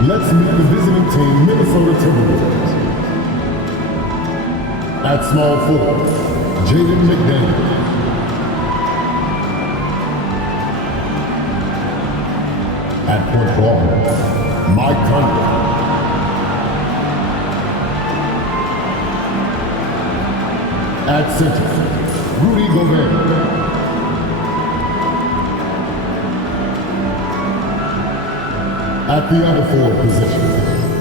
Let's meet the visiting team, Minnesota Timberwolves. At small forward, Jaden McDaniels. At point guard, Mike Conley. At center, Rudy Gobert. At the other forward position,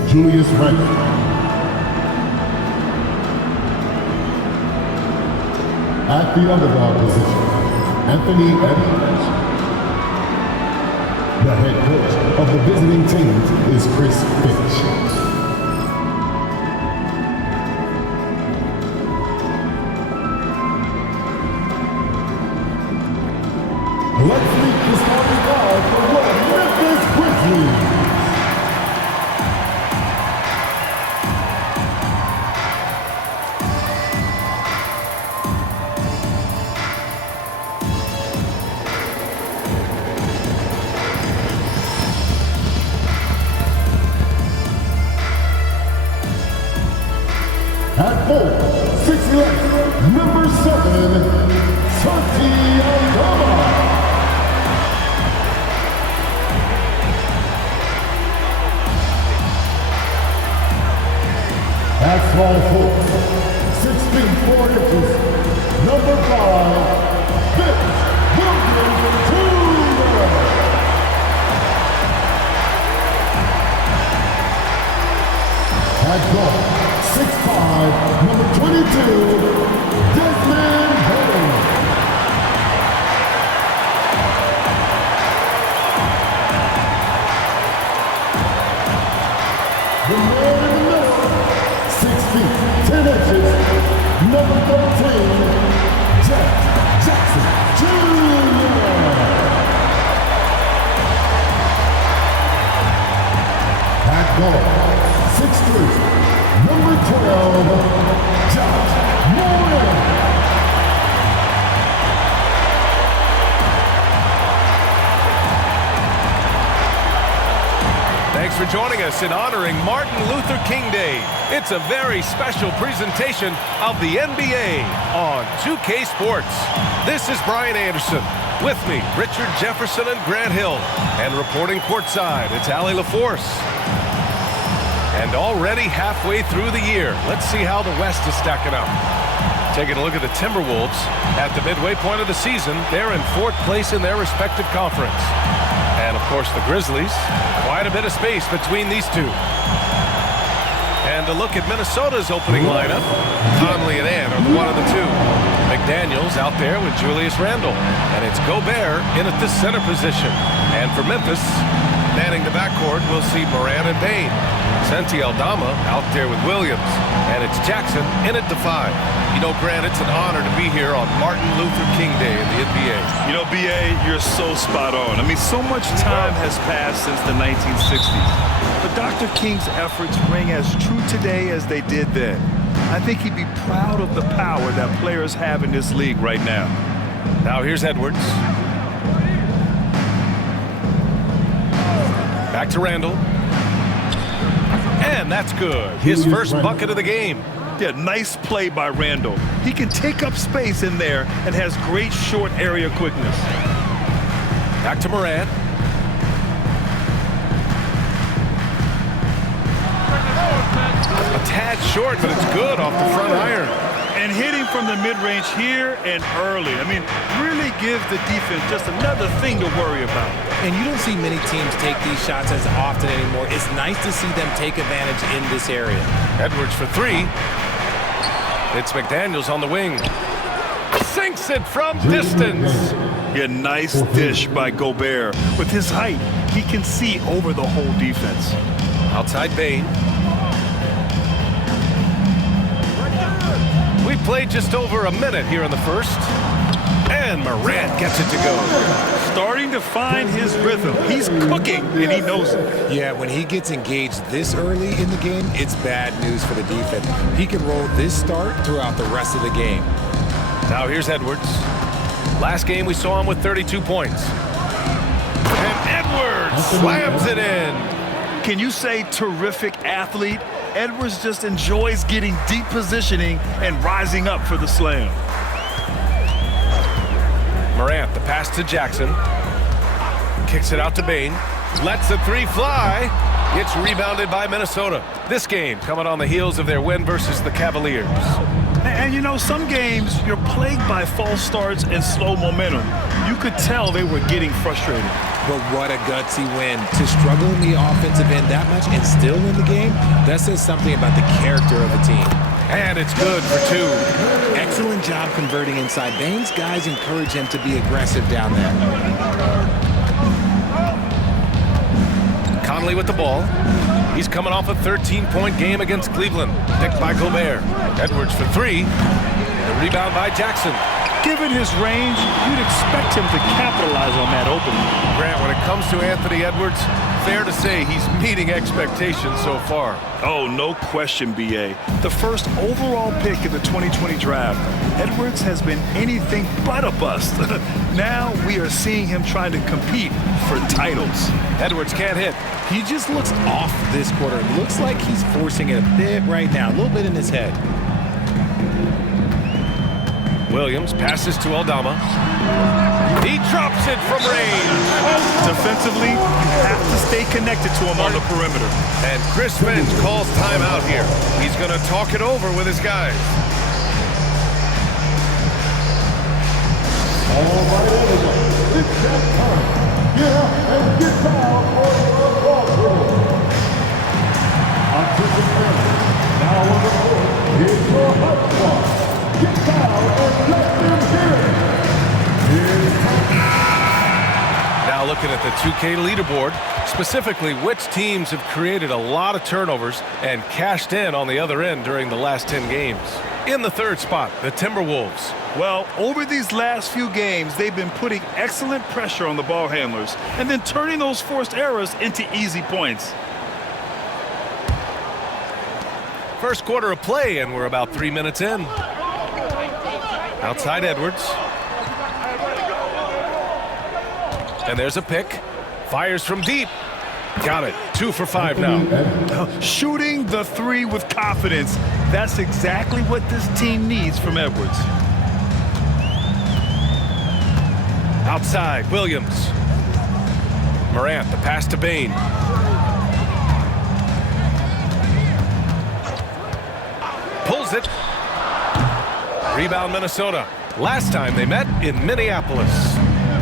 Julius Randle. At the other guard position, Anthony Edwards. The head coach of the visiting team is Chris Finch. Let's meet the starting five for the Memphis Grizzlies. At 4, 6'11", number 7, Santi Aldama. At small forward, 6 feet 4 inches, number 5, Vince Williams Jr. At guard, 6'5", number 22, Desmond Hayes. The man in the middle, 6 feet 10 inches, number 13, Jack Jackson Jr. At guard, 6'3", number 12, Josh Moore. Thanks for joining us in honoring Martin Luther King Day. It's a very special presentation of the NBA on 2K Sports. This is Brian Anderson. With me, Richard Jefferson and Grant Hill. And reporting courtside, it's Allie LaForce. And already halfway through the year, let's see how the West is stacking up. Taking a look at the Timberwolves. At the midway point of the season, they're in 4th place in their respective conference. And of course the Grizzlies, quite a bit of space between these two. And a look at Minnesota's opening lineup. Conley and Ant are the one of the two. McDaniels out there with Julius Randle. And it's Gobert in at the center position. And for Memphis, manning the backcourt, we'll see Morant and Payne. Santi Aldama out there with Williams. And it's Jackson in at the 5. You know, Grant, it's an honor to be here on Martin Luther King Day in the NBA. You know, B.A., you're so spot on. I mean, so much time has passed since the 1960s. But Dr. King's efforts ring as true today as they did then. I think he'd be proud of the power that players have in this league right now. Now here's Edwards. Back to Randle. And that's good. His first bucket of the game. Yeah, nice play by Randle. He can take up space in there and has great short area quickness. Back to Morant. A tad short, but it's good off the front iron. And hitting from the mid-range here and early. I mean, really gives the defense just another thing to worry about. And you don't see many teams take these shots as often anymore. It's nice to see them take advantage in this area. Edwards for 3. It's McDaniels on the wing. Sinks it from distance. Yeah, nice dish by Gobert. With his height, he can see over the whole defense. Outside Bane. We played just over a minute here in the first. And Morant gets it to go. Starting to find his rhythm. He's cooking, and he knows it. Yeah, when he gets engaged this early in the game, it's bad news for the defense. He can roll this start throughout the rest of the game. Now here's Edwards. Last game we saw him with 32 points. And Edwards slams it in. Can you say terrific athlete? Edwards just enjoys getting deep positioning and rising up for the slam. Morant, the pass to Jackson. Kicks it out to Bane. Lets the three fly. It's rebounded by Minnesota. This game coming on the heels of their win versus the Cavaliers. And you know, some games you're plagued by false starts and slow momentum. You could tell they were getting frustrated. But what a gutsy win. To struggle in the offensive end that much and still win the game, that says something about the character of the team. And it's good for two. Excellent job converting inside. Bane's guys encourage him to be aggressive down there. Conley with the ball. He's coming off a 13-point game against Cleveland. Picked by Gobert. Edwards for three. The rebound by Jackson. Given his range, you'd expect him to capitalize on that opening. Grant, when it comes to Anthony Edwards, fair to say he's meeting expectations so far. Oh, no question, B.A. The first overall pick in the 2020 draft, Edwards has been anything but a bust. Now we are seeing him trying to compete for titles. Edwards can't hit. He just looks off this quarter. It looks like he's forcing it a bit right now, a little bit in his head. Williams passes to Aldama. He drops it from range. Defensively, you have to stay connected to him on the perimeter. And Chris Finch calls timeout here. He's going to talk it over with his guys. All right, everyone. It's that time. Get up and get down for the ball. Anticipating. Now on the court, here's your hot squad. Get down and let them hear it. Now looking at the 2K leaderboard, specifically which teams have created a lot of turnovers and cashed in on the other end during the last 10 games. In the third spot, the Timberwolves. Well, over these last few games, they've been putting excellent pressure on the ball handlers and then turning those forced errors into easy points. First quarter of play, and we're about 3 minutes in. Outside Edwards. And there's a pick. Fires from deep. Got it. 2 for 5 now. Shooting the three with confidence. That's exactly what this team needs from Edwards. Outside, Williams. Morant, the pass to Bane. Pulls it. Rebound Minnesota. Last time they met in Minneapolis.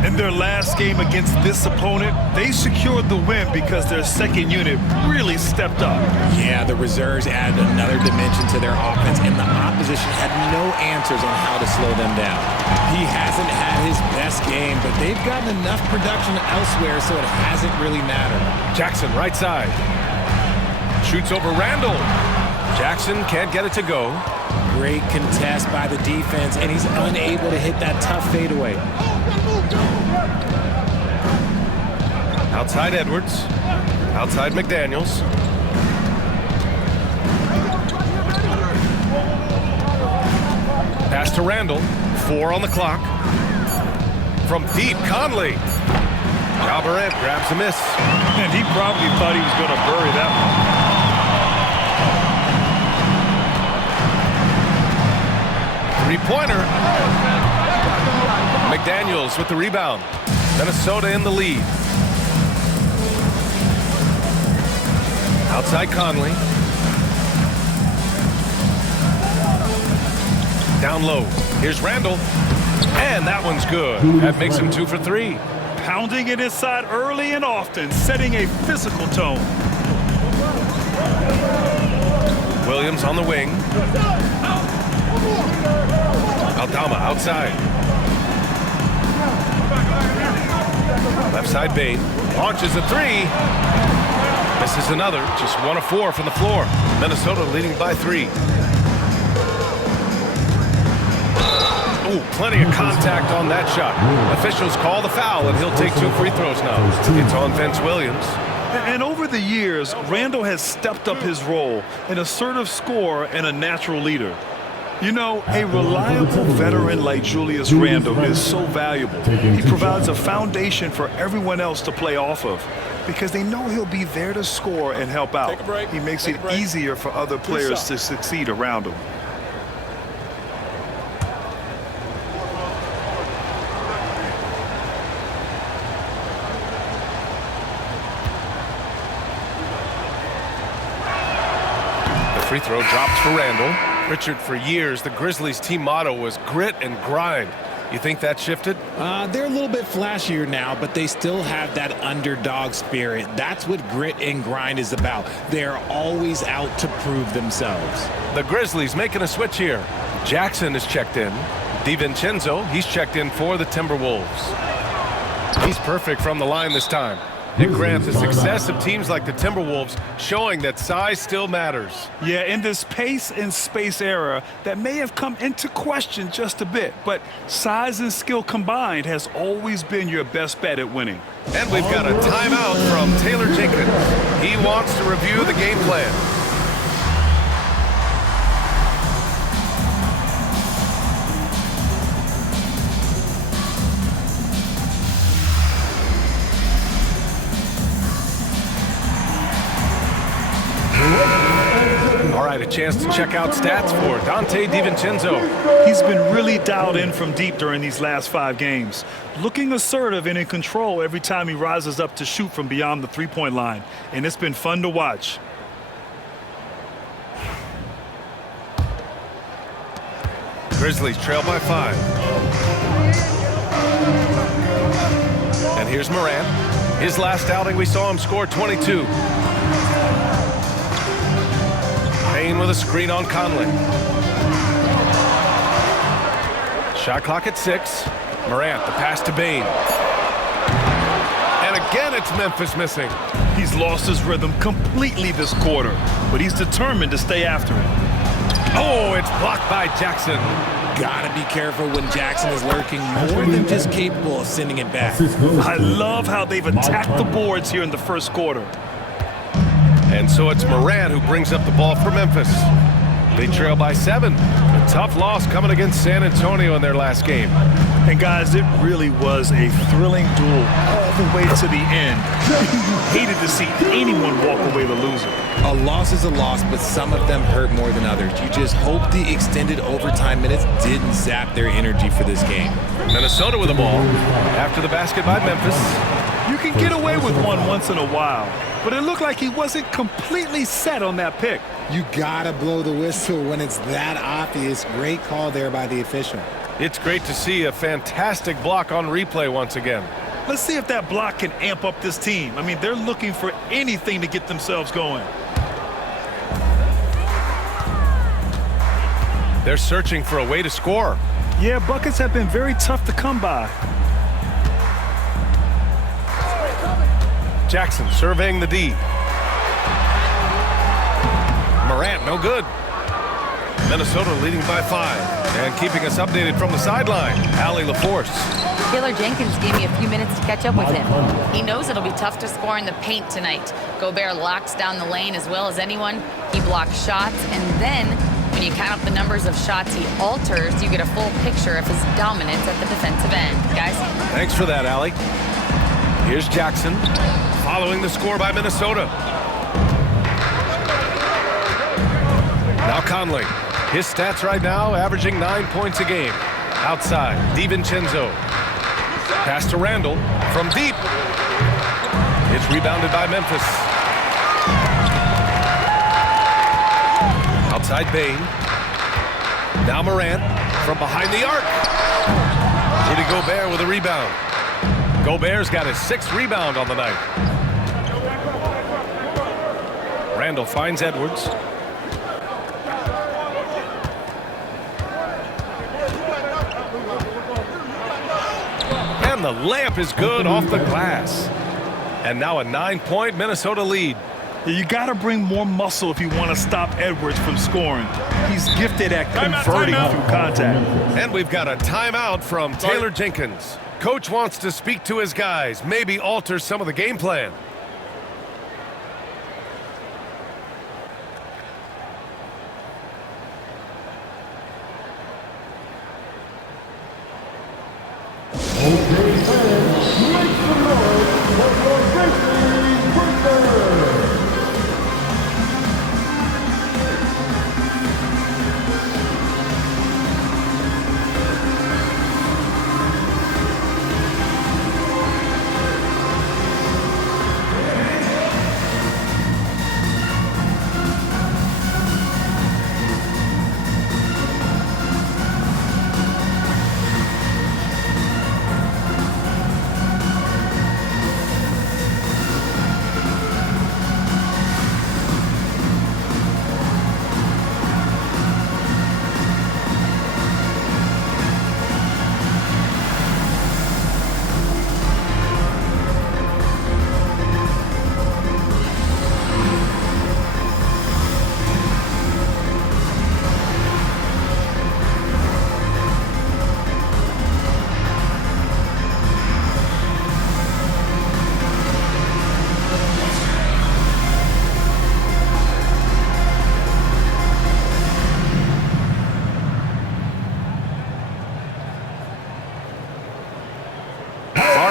In their last game against this opponent, they secured the win because their second unit really stepped up. Yeah, the reserves added another dimension to their offense, and the opposition had no answers on how to slow them down. He hasn't had his best game, but they've gotten enough production elsewhere, so it hasn't really mattered. Jackson, right side. Shoots over Randall. Jackson can't get it to go. Great contest by the defense, and he's unable to hit that tough fadeaway. Outside Edwards. Outside McDaniels. Pass to Randall. 4 on the clock. From deep, Conley. Ja Morant grabs a miss. And he probably thought he was going to bury that one. Three-pointer. McDaniels with the rebound. Minnesota in the lead. Outside Conley. Down low. Here's Randall. And that one's good. That makes him 2 for 3. Pounding it inside early and often, setting a physical tone. Williams on the wing. Aldama outside. Left side Bane. Launches a 3. Misses another. Just 1 of 4 from the floor. Minnesota leading by 3. Oh, plenty of contact on that shot. Officials call the foul, and he'll take 2 free throws now. It's on Vince Williams. And over the years, Randall has stepped up his role, an assertive scorer and a natural leader. You know, a reliable veteran like Julius Randle is so valuable. He provides a foundation for everyone else to play off of because they know he'll be there to score and help out. He makes it easier for other players to succeed around him. The free throw dropped for Randle. Richard, for years, the Grizzlies team motto was grit and grind. You think that shifted? They're a little bit flashier now, but they still have that underdog spirit. That's what grit and grind is about. They're always out to prove themselves. The Grizzlies making a switch here. Jackson is checked in. DiVincenzo, he's checked in for the Timberwolves. He's perfect from the line this time. And Grant, the success of teams like the Timberwolves showing that size still matters. Yeah, in this pace and space era, that may have come into question just a bit, but size and skill combined has always been your best bet at winning. And we've got a timeout from Taylor Jenkins. He wants to review the game plan. All right, a chance to check out stats for Donte DiVincenzo. He's been really dialed in from deep during these last 5 games, looking assertive and in control every time he rises up to shoot from beyond the three-point line, and it's been fun to watch. Grizzlies trail by 5. And here's Morant. His last outing, we saw him score 22. Payne with a screen on Conley. Shot clock at 6. Morant, the pass to Bane. And again, it's Memphis missing. He's lost his rhythm completely this quarter, but he's determined to stay after it. Oh, it's blocked by Jackson. Gotta be careful when Jackson is lurking, more than just capable of sending it back. I love how they've attacked the boards here in the first quarter. And so it's Morant who brings up the ball for Memphis. They trail by 7. A tough loss coming against San Antonio in their last game. And guys, it really was a thrilling duel all the way to the end. You hated to see anyone walk away the loser. A loss is a loss, but some of them hurt more than others. You just hope the extended overtime minutes didn't zap their energy for this game. Minnesota with the ball after the basket by Memphis. You can get away with one once in a while, but it looked like he wasn't completely set on that pick. You gotta blow the whistle when it's that obvious. Great call there by the official. It's great to see a fantastic block on replay once again. Let's see if that block can amp up this team. I mean, they're looking for anything to get themselves going. They're searching for a way to score. Yeah, buckets have been very tough to come by. Jackson surveying the D. Morant, no good. Minnesota leading by 5. And keeping us updated from the sideline, Allie LaForce. Taylor Jenkins gave me a few minutes to catch up with him. He knows it'll be tough to score in the paint tonight. Gobert locks down the lane as well as anyone. He blocks shots, and then when you count up the numbers of shots he alters, you get a full picture of his dominance at the defensive end. Guys? Thanks for that, Allie. Here's Jackson, following the score by Minnesota. Now Conley. His stats right now averaging 9 points a game. Outside, DiVincenzo. Pass to Randle from deep. It's rebounded by Memphis. Outside Bane. Now Morant from behind the arc. Rudy Gobert with a rebound. Gobert's got his 6th rebound on the night. Randle finds Edwards. And the layup is good off the glass. And now a 9-point Minnesota lead. You got to bring more muscle if you want to stop Edwards from scoring. He's gifted at converting through contact. And we've got a timeout from Taylor Jenkins. Coach wants to speak to his guys, maybe alter some of the game plan.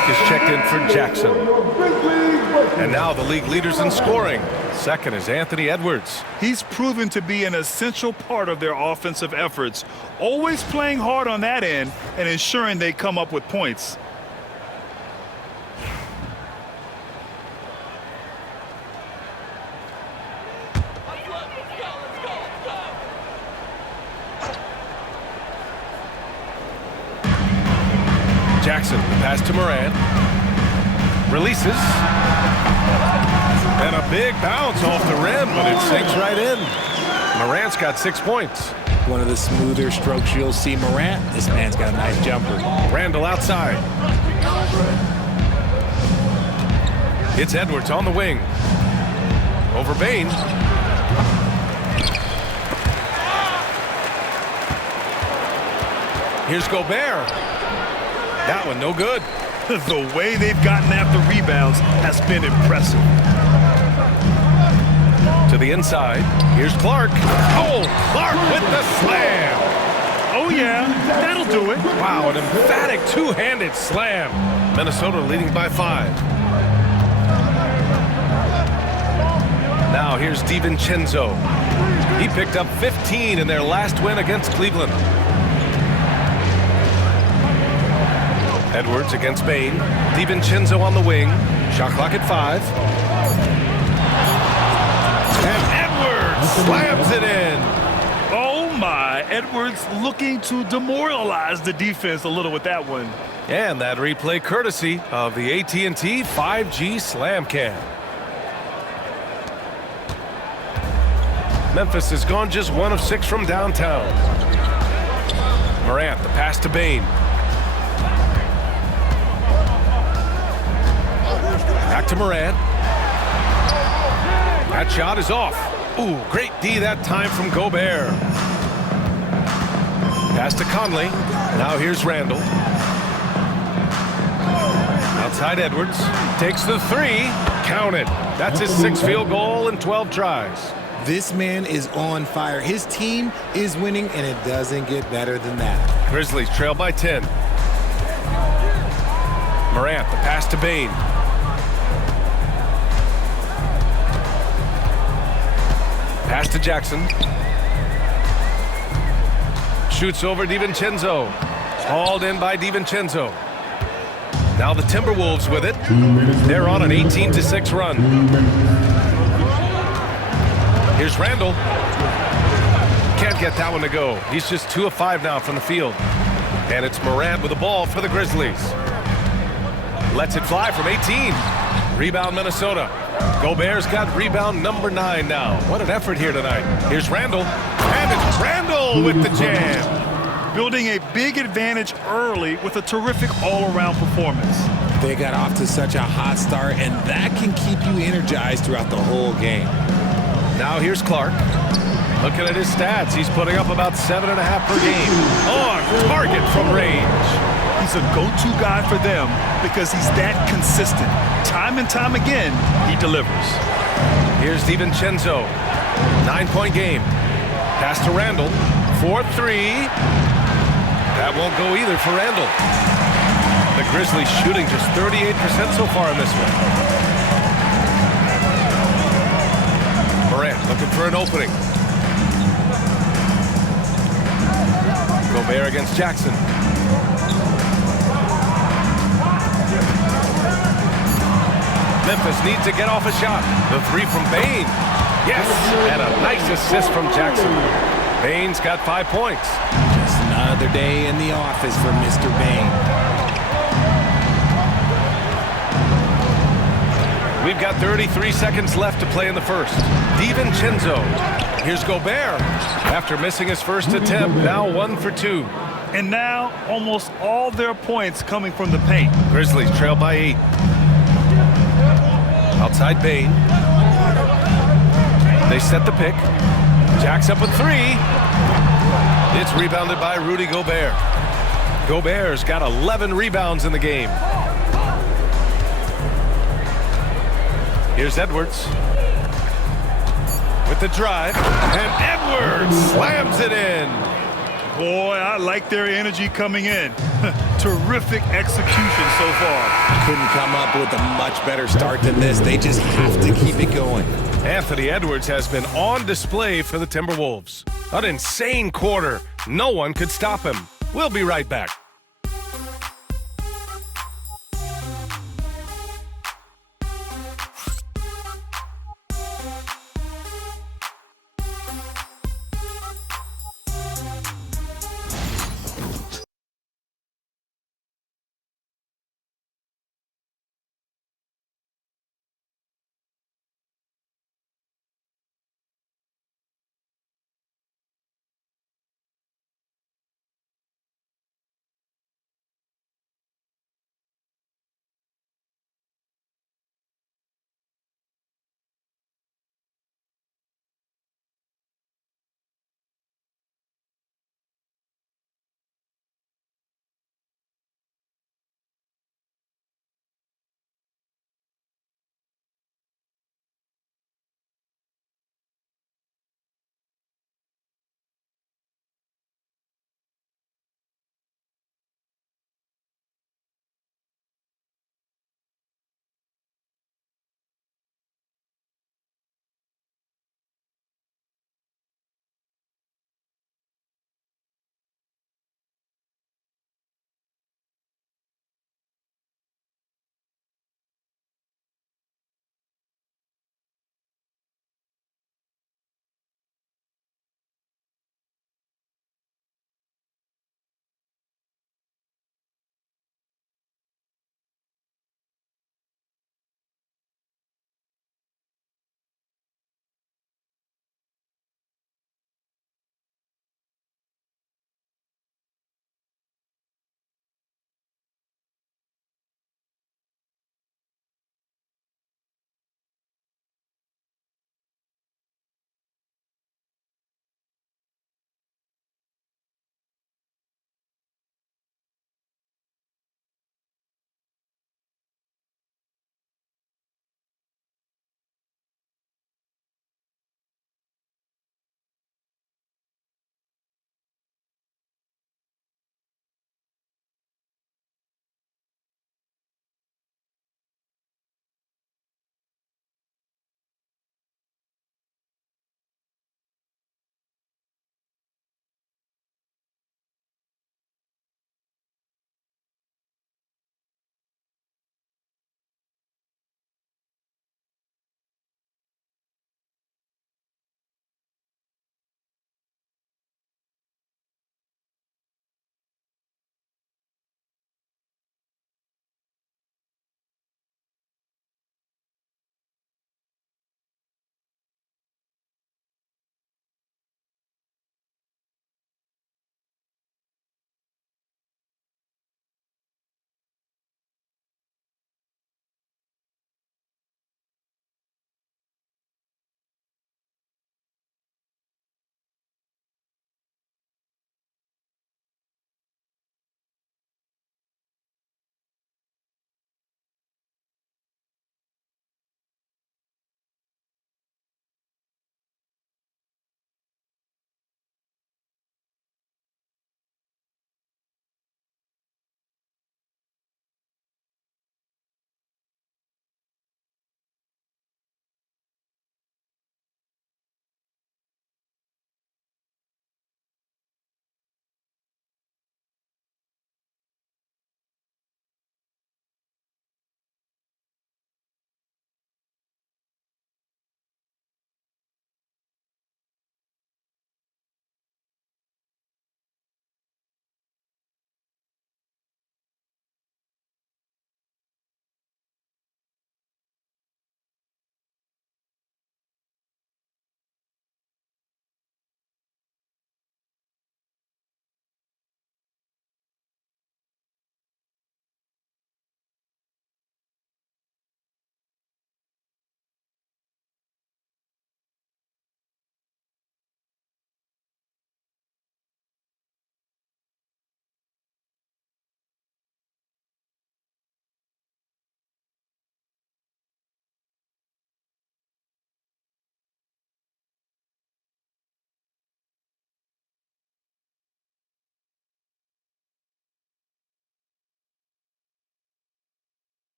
Clark is checked in for Jackson. And now the league leaders in scoring. Second is Anthony Edwards. He's proven to be an essential part of their offensive efforts, always playing hard on that end and ensuring they come up with points. Jackson, pass to Morant. Releases. And a big bounce off the rim, but it sinks right in. Morant's got 6 points. One of the smoother strokes you'll see Morant. This man's got a nice jumper. Randall outside. It's Edwards on the wing. Over Bain. Here's Gobert. That one no good. The way they've gotten after rebounds has been impressive. To the inside. Here's Clark. Oh, Clark with the slam. Oh, yeah, that'll do it. Wow, an emphatic two-handed slam. Minnesota leading by 5. Now here's DiVincenzo. He picked up 15 in their last win against Cleveland. Edwards against Bain. DiVincenzo on the wing. Shot clock at 5. And Edwards slams it in. Oh, my. Edwards looking to demoralize the defense a little with that one. And that replay courtesy of the AT&T 5G Slam Cam. Memphis has gone just 1 of 6 from downtown. Morant, the pass to Bain. Back to Morant. That shot is off. Ooh, great D that time from Gobert. Pass to Conley. Now here's Randall. Outside Edwards. Takes the 3. Count it. That's his 6th field goal in 12 tries. This man is on fire. His team is winning, and it doesn't get better than that. Grizzlies trail by 10. Morant, the pass to Bain. Pass to Jackson. Shoots over DiVincenzo. Hauled in by DiVincenzo. Now the Timberwolves with it. They're on an 18-6 run. Here's Randall. Can't get that one to go. He's just 2 of 5 now from the field. And it's Morant with the ball for the Grizzlies. Lets it fly from 18. Rebound Minnesota. Gobert's got rebound number 9 now. What an effort here tonight. Here's Randall. And it's Randall with the jam. Building a big advantage early with a terrific all-around performance. They got off to such a hot start, and that can keep you energized throughout the whole game. Now here's Clark. Looking at his stats, he's putting up about 7.5 per game. On target from range. He's a go-to guy for them because he's that consistent. Time and time again, he delivers. Here's DiVincenzo. 9-point game. Pass to Randall. 4-3. That won't go either for Randall. The Grizzlies shooting just 38% so far in this one. Morant looking for an opening. Gobert against Jackson. Memphis needs to get off a shot. The 3 from Bain. Yes, and a nice assist from Jackson. Bain's got 5 points. Just another day in the office for Mr. Bain. We've got 33 seconds left to play in the first. DiVincenzo. Here's Gobert. After missing his first attempt, now 1 for 2. And now almost all their points coming from the paint. Grizzlies trail by 8. Outside Bain. They set the pick. Jack's up with 3. It's rebounded by Rudy Gobert. Gobert's got 11 rebounds in the game. Here's Edwards. With the drive. And Edwards slams it in. Boy, I like their energy coming in. Terrific execution so far. couldn't come up with a much better start than this. They just have to keep it going. Anthony Edwards has been on display for the Timberwolves. An insane quarter. No one could stop him. We'll be right back.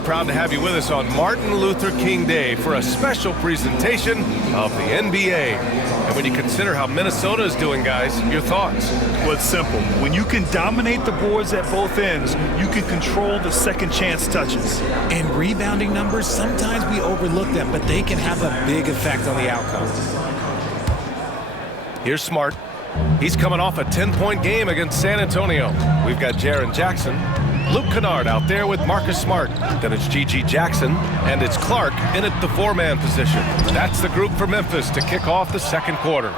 and proud to have you with us on Martin Luther King Day for a special presentation of the NBA. And when you consider how Minnesota is doing, guys, your thoughts? Well, it's simple. When you can dominate the boards at both ends, you can control the second chance touches. And rebounding numbers, sometimes we overlook them, but they can have a big effect on the outcome. Here's Smart. He's coming off a 10-point game against San Antonio. We've got Jaren Jackson, Luke Kennard out there with Marcus Smart. Then it's G.G. Jackson, and it's Clark in at the four-man position. That's the group for Memphis to kick off the second quarter.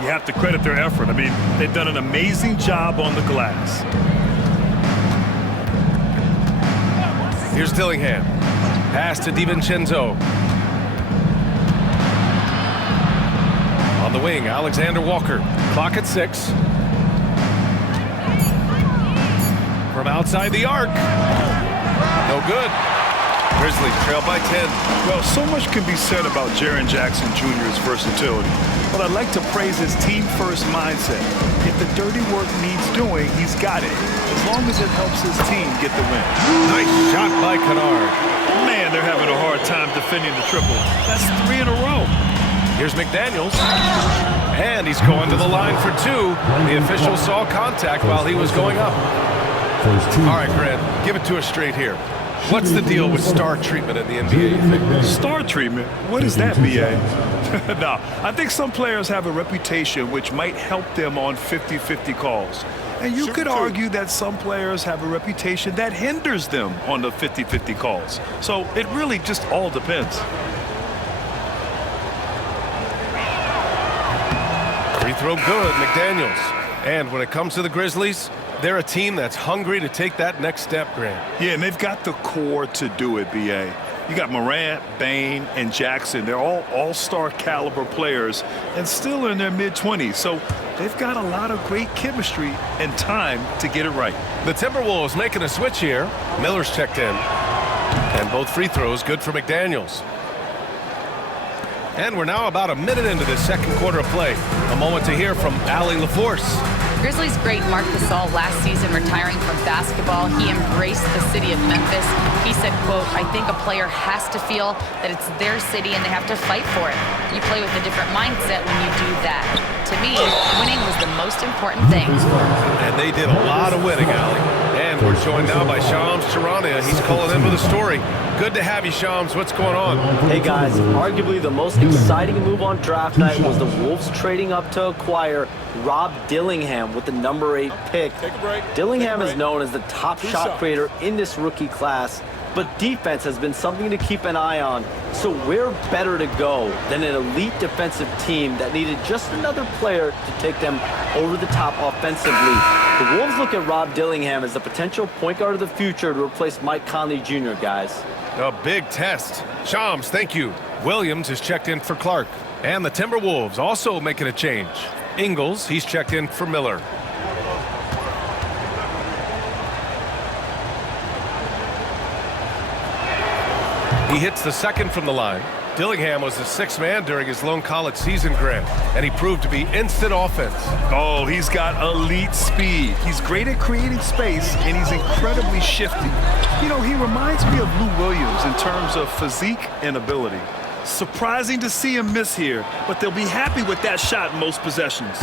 You have to credit their effort. I mean, they've done an amazing job on the glass. Here's Dillingham. Pass to DiVincenzo. On the wing, Alexander Walker. Clock at 6. From outside the arc. No good. Grizzlies trail by 10. Well, so much can be said about Jaren Jackson Jr.'s versatility. But I'd like to praise his team-first mindset. If the dirty work needs doing, he's got it. As long as it helps his team get the win. Nice shot by Kennard. Man, they're having a hard time defending the triple. That's 3 in a row. Here's McDaniels. And he's going to the line for 2. The official saw contact while he was going up. All right, Grant, give it to us straight here. What's the deal with star treatment in the NBA? Star treatment? What is that, B.A.? No, I think some players have a reputation which might help them on 50-50 calls. And you could argue that some players have a reputation that hinders them on the 50-50 calls. So it really just all depends. Free throw good, McDaniels. And when it comes to the Grizzlies, they're a team that's hungry to take that next step, Grant. Yeah, and they've got the core to do it, B.A. You got Morant, Bane, and Jackson. They're all all-star caliber players and still in their mid-20s. So they've got a lot of great chemistry and time to get it right. The Timberwolves making a switch here. Miller's checked in. And both free throws good for McDaniels. And we're now about a minute into this second quarter of play. A moment to hear from Allie LaForce. Grizzlies great Marc Gasol last season retiring from basketball. He embraced the city of Memphis. He said, quote, "I think a player has to feel that it's their city and they have to fight for it. You play with a different mindset when you do that. To me, winning was the most important thing." And they did a lot of winning, Allie. And we're joined now by Shams Charania. He's calling in with a story. Good to have you, Shams. What's going on? Hey, guys. Arguably the most exciting move on draft night was the Wolves trading up to acquire Rob Dillingham with the number 8 pick. Dillingham is known as the top shot creator in this rookie class, but defense has been something to keep an eye on. So where better to go than an elite defensive team that needed just another player to take them over the top offensively? The Wolves look at Rob Dillingham as the potential point guard of the future to replace Mike Conley Jr., guys. A big test. Shams, thank you. Williams is checked in for Clark. And the Timberwolves also making a change. Ingles, he's checked in for Miller. He hits the second from the line. Dillingham was the 6th man during his lone college season, Grant, and he proved to be instant offense. Oh, he's got elite speed. He's great at creating space, and he's incredibly shifty. You know, he reminds me of Lou Williams in terms of physique and ability. Surprising to see him miss here, but they'll be happy with that shot in most possessions.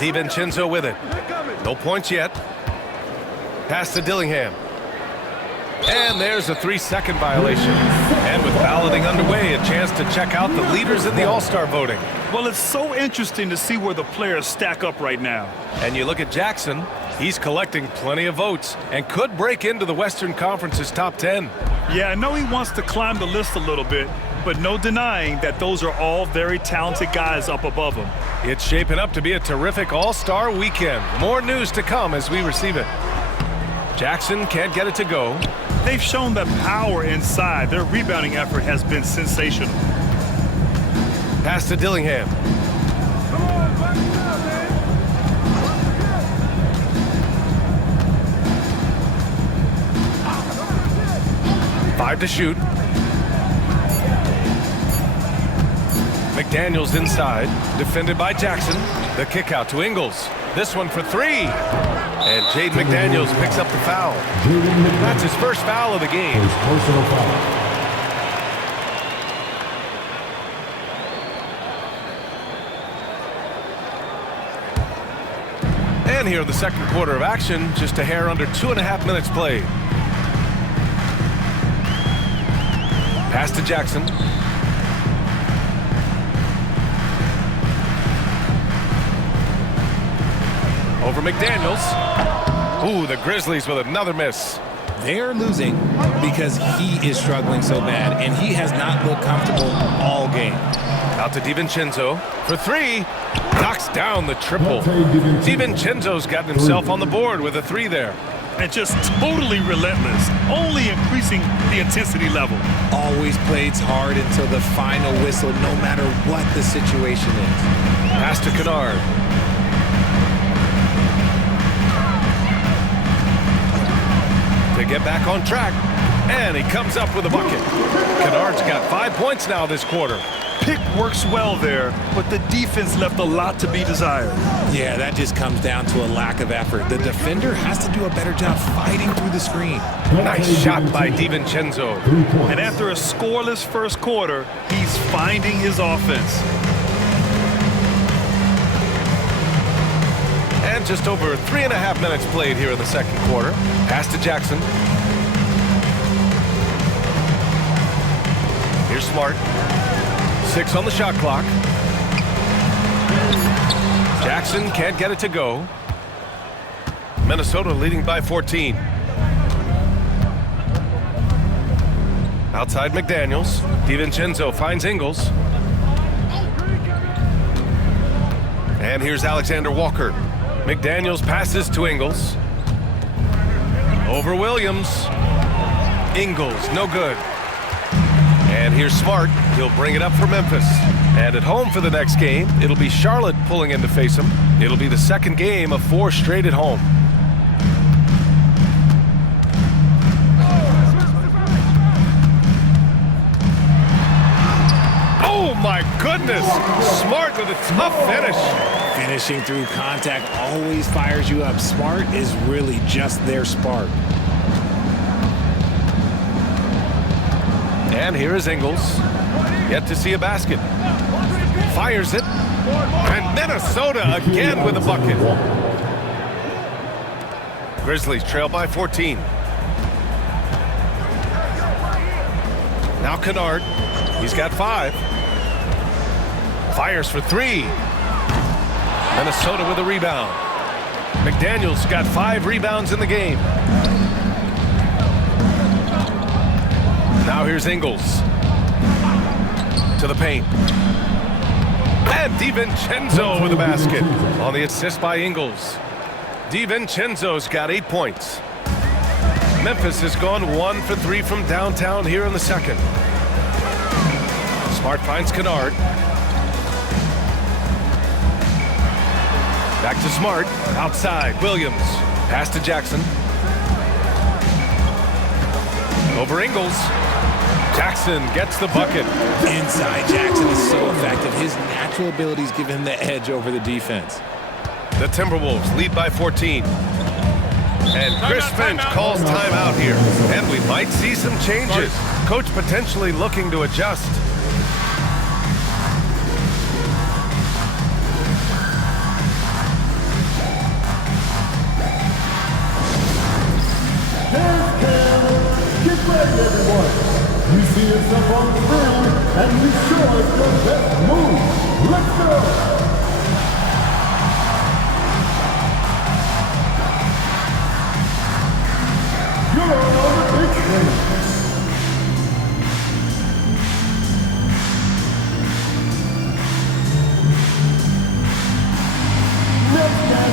DiVincenzo with it. No points yet. Pass to Dillingham. And there's a 3-second violation. And with balloting underway, a chance to check out the leaders in the All-Star voting. Well, it's so interesting to see where the players stack up right now. And you look at Jackson, he's collecting plenty of votes and could break into the Western Conference's top 10. Yeah, I know he wants to climb the list a little bit, but no denying that those are all very talented guys up above him. It's shaping up to be a terrific All-Star weekend. More news to come as we receive it. Jackson can't get it to go. They've shown the power inside. Their rebounding effort has been sensational. Pass to Dillingham. Five to shoot. McDaniels inside, defended by Jackson. The kick out to Ingles. This one for 3. And Jaden McDaniels picks up the foul. That's his first foul of the game. His personal foul. And here in the second quarter of action, just a hair under 2.5 minutes played. Pass to Jackson. Over McDaniels. Ooh, the Grizzlies with another miss. They're losing because he is struggling so bad, and he has not looked comfortable all game. Out to DiVincenzo for three. Knocks down the triple. DiVincenzo's gotten himself on the board with a three there. And just totally relentless, only increasing the intensity level. Always plays hard until the final whistle, no matter what the situation is. Pass to Kennard. To get back on track, and he comes up with a bucket. Kennard's got 5 points now this quarter. Pick works well there, but the defense left a lot to be desired. Yeah, that just comes down to a lack of effort. The defender has to do a better job fighting through the screen. Nice shot by DiVincenzo. And after a scoreless first quarter, he's finding his offense. And just over 3.5 minutes played here in the second quarter. Pass to Jackson. Here's Smart. 6 on the shot clock. Jackson can't get it to go. Minnesota leading by 14. Outside McDaniels. DiVincenzo finds Ingles. And here's Alexander Walker. McDaniels passes to Ingles. Over Williams. Ingles, no good. And here's Smart. He'll bring it up for Memphis. And at home for the next game, it'll be Charlotte pulling in to face him. It'll be the second game of 4 straight at home. Oh my goodness! Smart with a tough finish. Finishing through contact always fires you up. Smart is really just their spark. And here is Ingles. Yet to see a basket. Fires it. And Minnesota again with a bucket. Grizzlies trail by 14. Now Kennard. He's got 5. Fires for 3. Minnesota with a rebound. McDaniels got 5 rebounds in the game. Now here's Ingles. To the paint. And DiVincenzo with a basket. On the assist by Ingles. DiVincenzo's got 8 points. Memphis has gone 1 for 3 from downtown here in the second. Smart finds Kennard. Back to Smart. Outside. Williams. Pass to Jackson. Over Ingles. Jackson gets the bucket. Inside, Jackson is so effective. His natural abilities give him the edge over the defense. The Timberwolves lead by 14. And Chris Finch calls timeout here. And we might see some changes. Coach potentially looking to adjust. Get ready, everyone. You see yourself on the field, and you show us your best move. Let's go. You're on the big screen. Next man,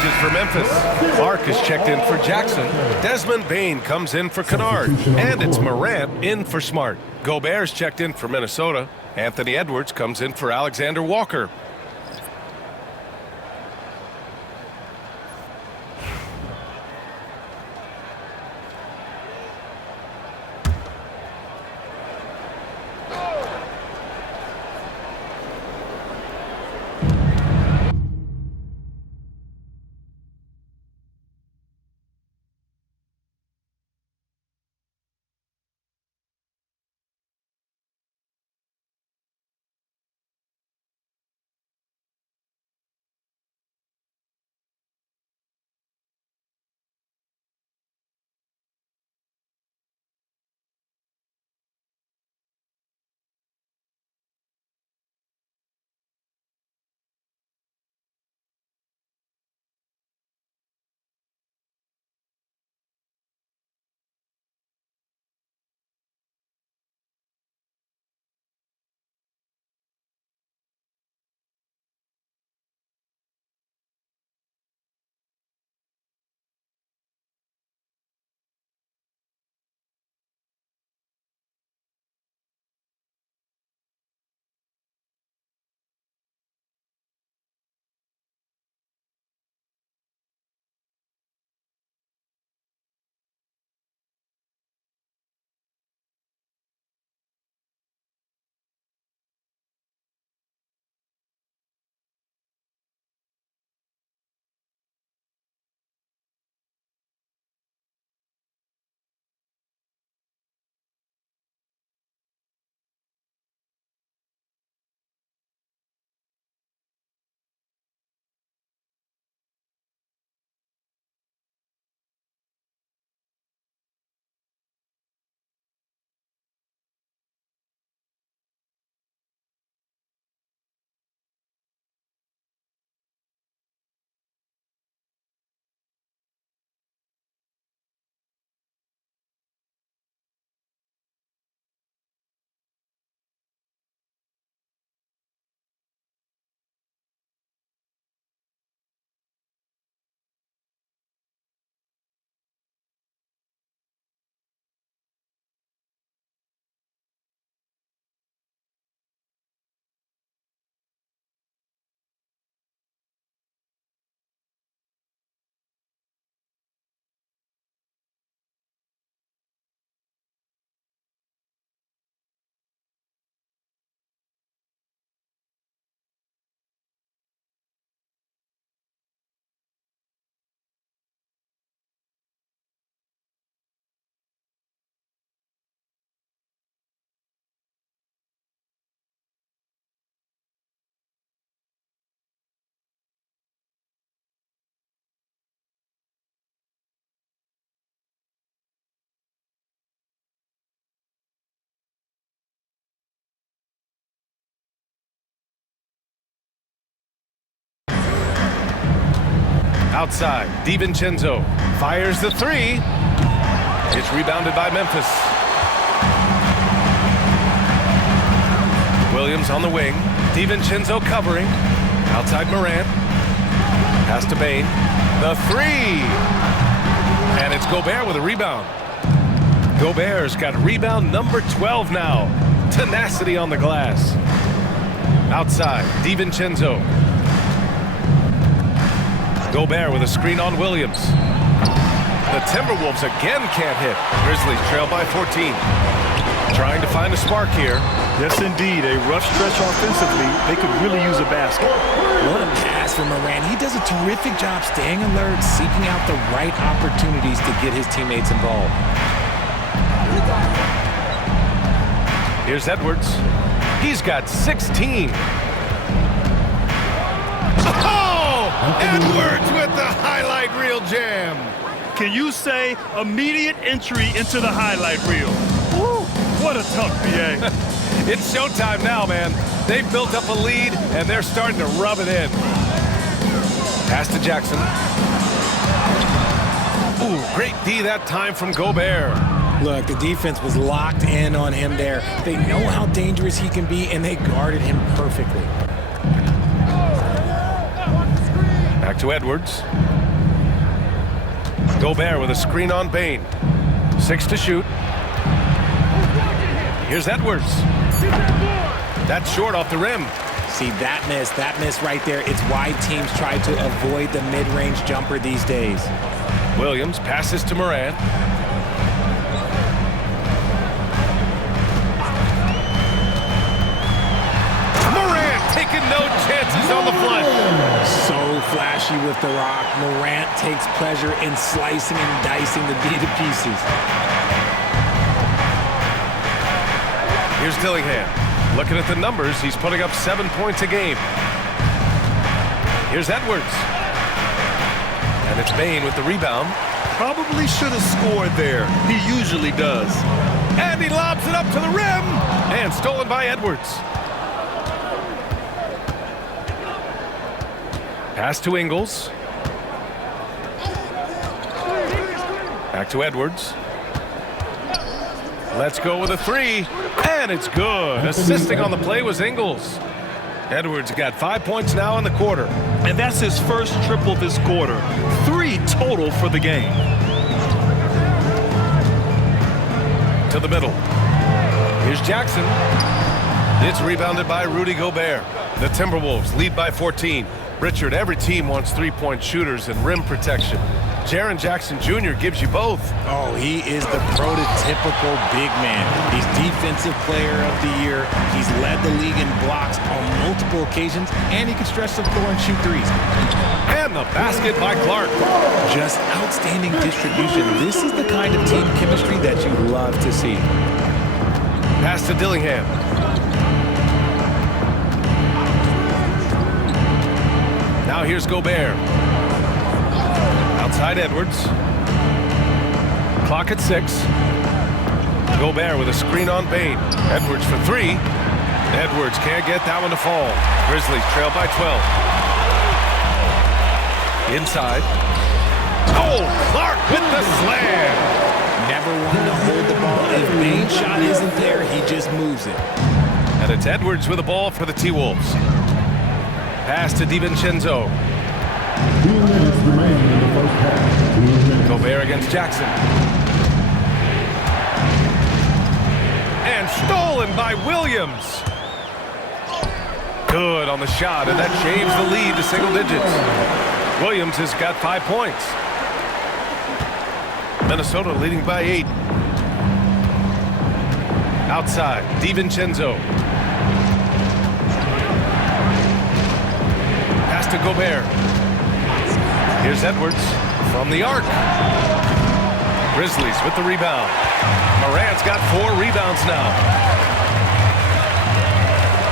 changes for Memphis. Clark is checked in for Jackson. Desmond Bane comes in for Kennard. And it's Morant in for Smart. Gobert's checked in for Minnesota. Anthony Edwards comes in for Alexander Walker. Outside, DiVincenzo fires the three. It's rebounded by Memphis. Williams on the wing. DiVincenzo covering. Outside Morant. Pass to Bane. The three. And it's Gobert with a rebound. Gobert's got rebound number 12 now. Tenacity on the glass. Outside, DiVincenzo. Gobert with a screen on Williams. The Timberwolves again can't hit. Grizzlies trail by 14. Trying to find a spark here. Yes, indeed. A rough stretch offensively. They could really use a basket. What a pass from Morant. He does a terrific job staying alert, seeking out the right opportunities to get his teammates involved. Here's Edwards. He's got 16. Edwards with the highlight reel jam. Can you say immediate entry into the highlight reel? Woo, what a tough BA. It's showtime now, man. They've built up a lead, and they're starting to rub it in. Pass to Jackson. Ooh, great D that time from Gobert. Look, the defense was locked in on him there. They know how dangerous he can be, and they guarded him perfectly. Back to Edwards. Gobert with a screen on Bane. 6 to shoot. Here's Edwards. That's short off the rim. See, that miss right there. It's why teams try to avoid the mid-range jumper these days. Williams passes to Morant. Morant taking no chances on the flush. So flashy with the rock. Morant takes pleasure in slicing and dicing the D to pieces. Here's Dillingham. Looking at the numbers, he's putting up 7 points a game. Here's Edwards. And it's Bane with the rebound. Probably should have scored there. He usually does. And he lobs it up to the rim. And stolen by Edwards. Pass to Ingles. Back to Edwards. Let's go with a 3. And it's good. Assisting on the play was Ingles. Edwards got 5 points now in the quarter. And that's his first triple this quarter. 3 total for the game. To the middle. Here's Jackson. It's rebounded by Rudy Gobert. The Timberwolves lead by 14. Richard, every team wants three-point shooters and rim protection. Jaren Jackson Jr. gives you both. Oh, he is the prototypical big man. He's Defensive Player of the Year. He's led the league in blocks on multiple occasions, and he can stretch the floor and shoot threes. And the basket by Clark. Just outstanding distribution. This is the kind of team chemistry that you love to see. Pass to Dillingham. Now here's Gobert. Outside Edwards. Clock at 6. Gobert with a screen on Bane. Edwards for 3. Edwards can't get that one to fall. Grizzlies trail by 12. Inside. Oh, Clark with the slam. Never one to hold the ball. If Bane's shot isn't there, he just moves it. And it's Edwards with the ball for the T-Wolves. Pass to DiVincenzo. 2 minutes remaining in the first half. 2 minutes. Gobert against Jackson. And stolen by Williams. Good on the shot, and that shaves the lead to single digits. Williams has got 5 points. Minnesota leading by 8. Outside, DiVincenzo. Pass to Gobert. Here's Edwards from the arc. Grizzlies with the rebound. Morant's got 4 rebounds now.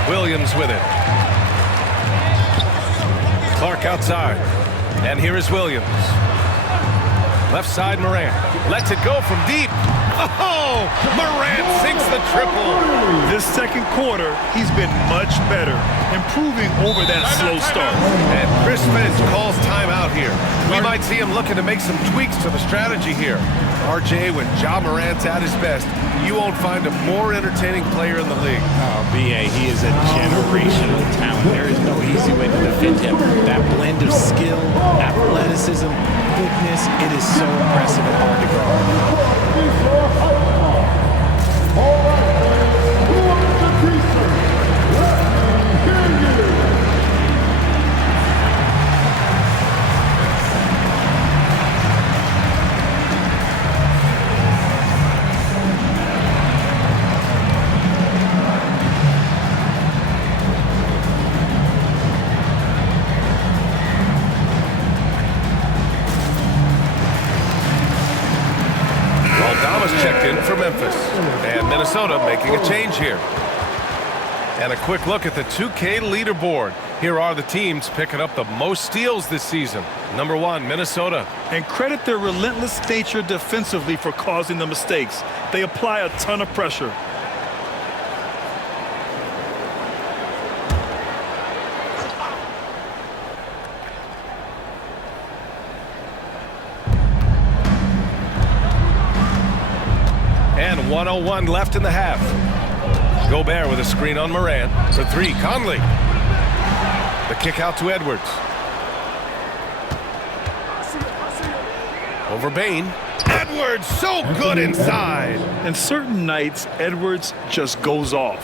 Williams with it. Clark outside. And here is Williams. Left side Morant. Lets it go from deep. Oh! Morant sinks the triple. This second quarter, he's been much better, improving over that slow start. And Chris Finch calls timeout here. We might see him looking to make some tweaks to the strategy here. RJ, when Ja Morant's at his best, you won't find a more entertaining player in the league. Oh, B.A., he is a generational talent. There is no easy way to defend him. That blend of skill, athleticism, quickness, it is so impressive and hard to guard. All right, fans, who wants the t-shirt? Let me hear you. Checked in for Memphis. And Minnesota making a change here. And a quick look at the 2K leaderboard. Here are the teams picking up the most steals this season. Number 1, Minnesota. And credit their relentless nature defensively for causing the mistakes. They apply a ton of pressure. And 1:01 left in the half. Gobert with a screen on Morant. For 3, Conley. The kick out to Edwards. Over Bain. Edwards, so good inside. And certain nights, Edwards just goes off.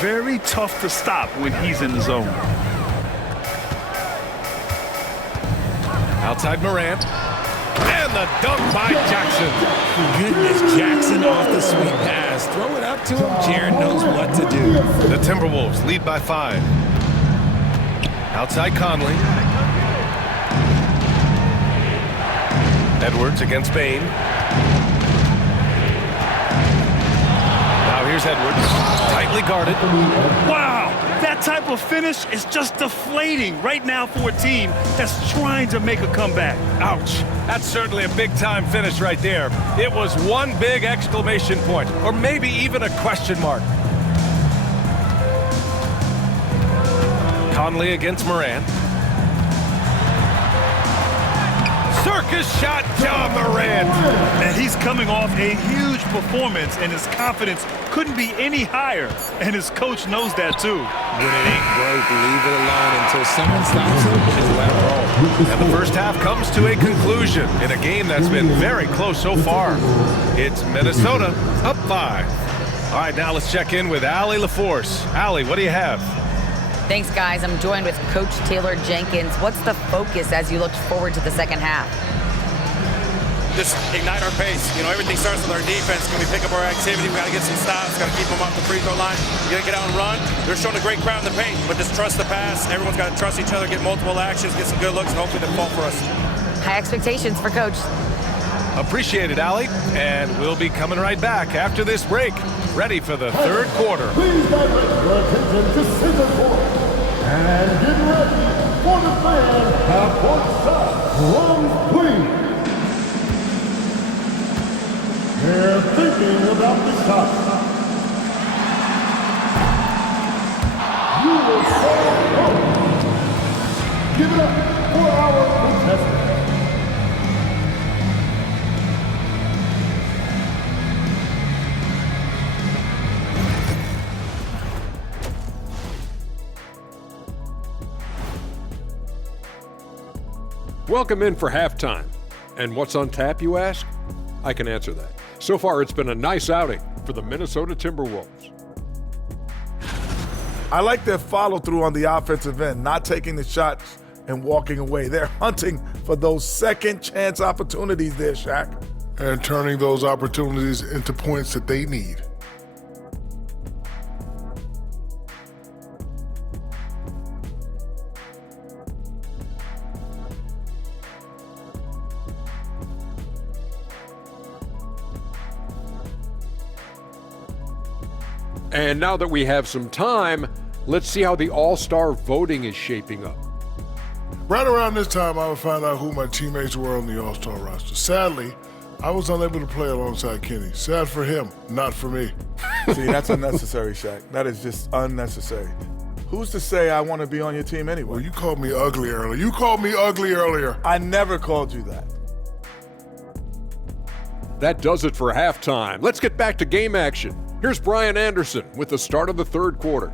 Very tough to stop when he's in the zone. Outside Morant. And the dunk by Jackson. Goodness, Jackson off the sweet pass. Throw it up to him. Jaron knows what to do. The Timberwolves lead by 5. Outside Conley. Edwards against Bain. Now here's Edwards. Tightly guarded. Wow, that type of finish is just deflating right now for a team that's trying to make a comeback. Ouch. That's certainly a big-time finish right there. It was one big exclamation point, or maybe even a question mark. Conley against Morant. Circus shot, John Morant. And he's coming off a huge performance, and his confidence couldn't be any higher. And his coach knows that, too. When it ain't broke, leave it alone until someone stops it. Just let it roll. And the first half comes to a conclusion in a game that's been very close so far. It's Minnesota up 5. All right, now let's check in with Allie LaForce. Allie, what do you have? Thanks, guys. I'm joined with Coach Taylor Jenkins. What's the focus as you look forward to the second half? Just ignite our pace. You know, everything starts with our defense. Can we pick up our activity? We got to get some stops. Got to keep them off the free throw line. You got to get out and run. They're showing a great crowd in the paint, but just trust the pass. Everyone's got to trust each other, get multiple actions, get some good looks, and hopefully they fall for us. High expectations for Coach. Appreciate it, Allie. And we'll be coming right back after this break. Ready for the third quarter. Please direct your attention to center court. And get ready for the fan half-court shot. Runs, please. They're thinking about the shot. You will fall home. Give it up for our contestant. Welcome in for halftime. And what's on tap, you ask? I can answer that. So far, it's been a nice outing for the Minnesota Timberwolves. I like their follow-through on the offensive end, not taking the shots and walking away. They're hunting for those second-chance opportunities there, Shaq. And turning those opportunities into points that they need. And now that we have some time, let's see how the All-Star voting is shaping up. Right around this time, I would find out who my teammates were on the All-Star roster. Sadly, I was unable to play alongside Kenny. Sad for him, not for me. See, that's unnecessary, Shaq. That is just unnecessary. Who's to say I want to be on your team anyway? Well, you called me ugly earlier. I never called you that. That does it for halftime. Let's get back to game action. Here's Brian Anderson with the start of the third quarter.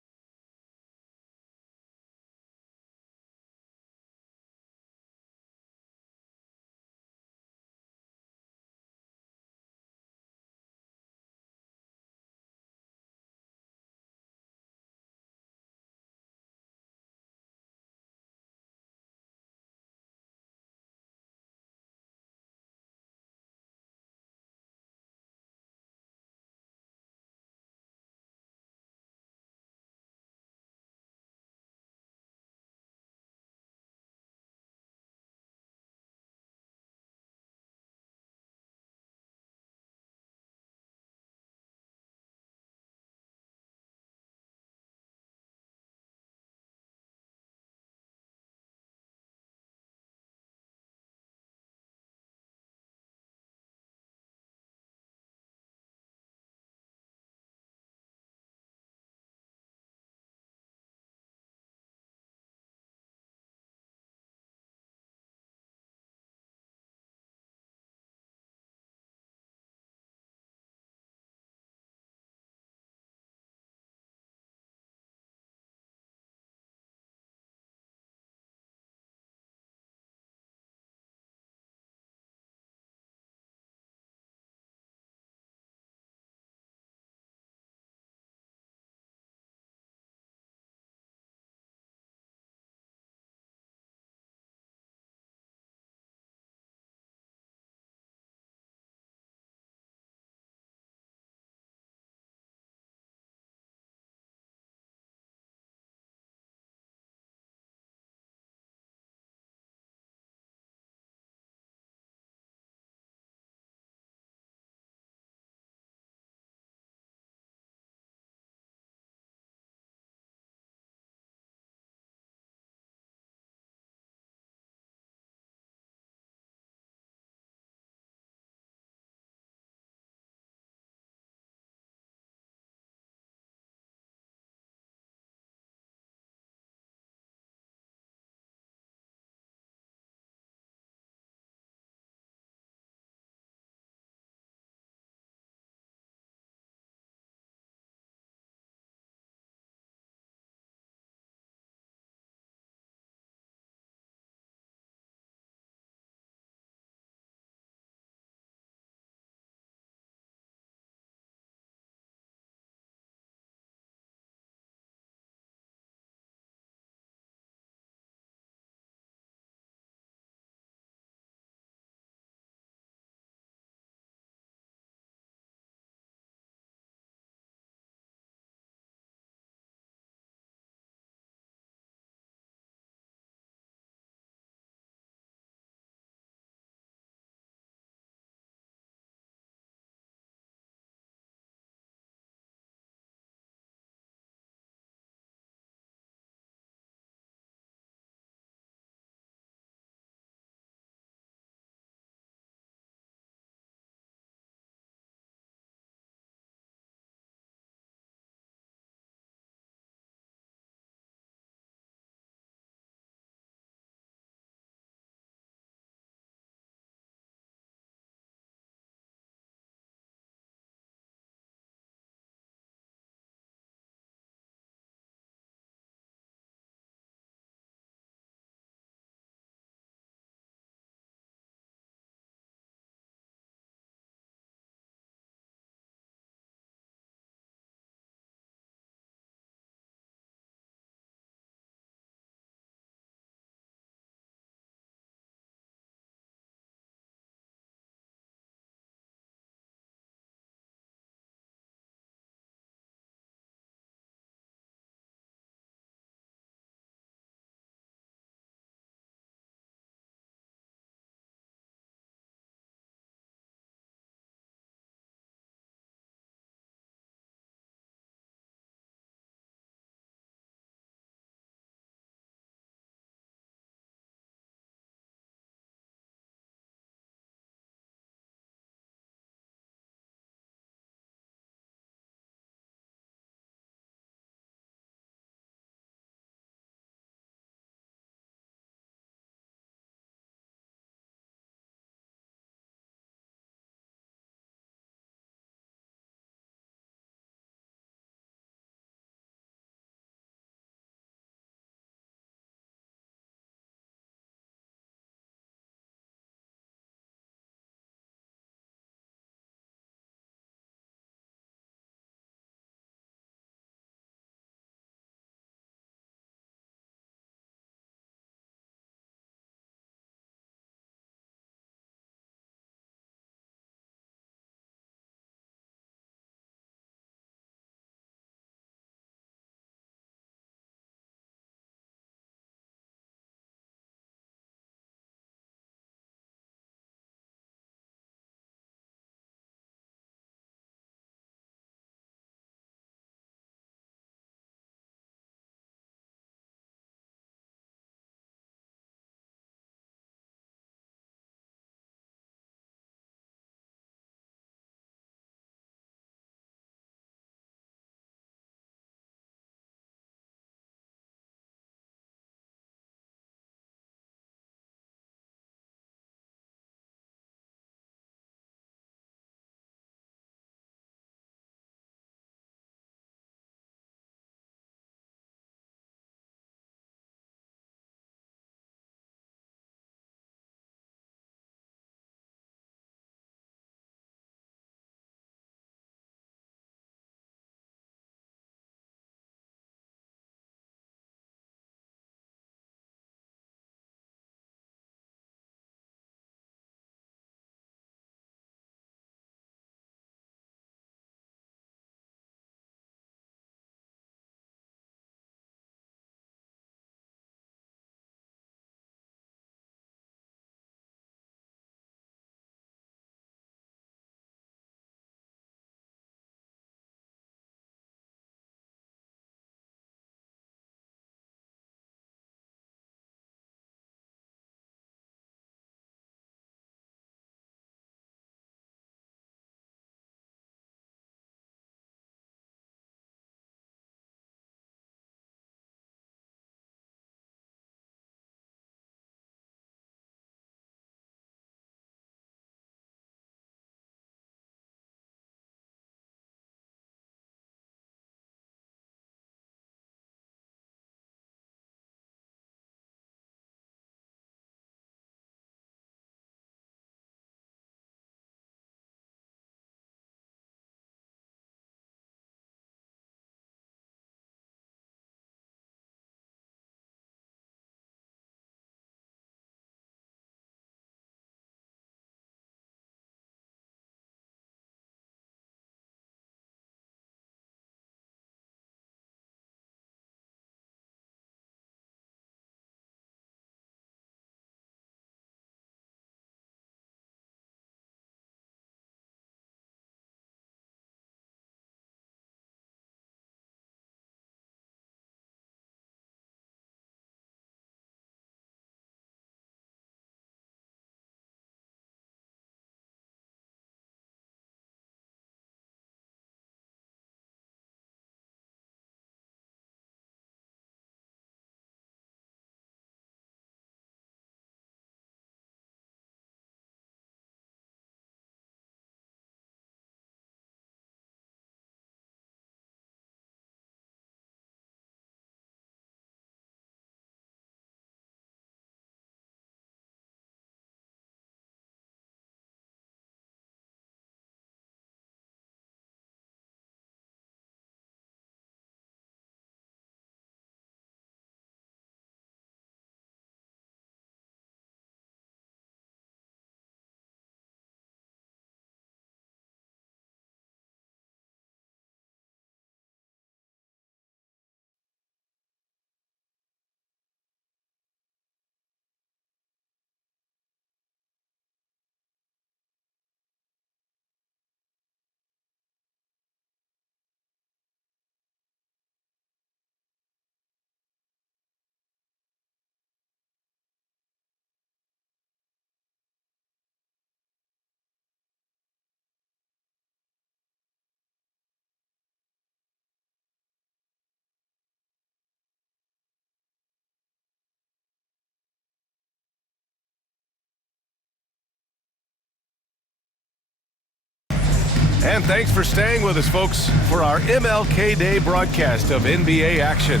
And thanks for staying with us, folks, for our MLK Day broadcast of NBA action.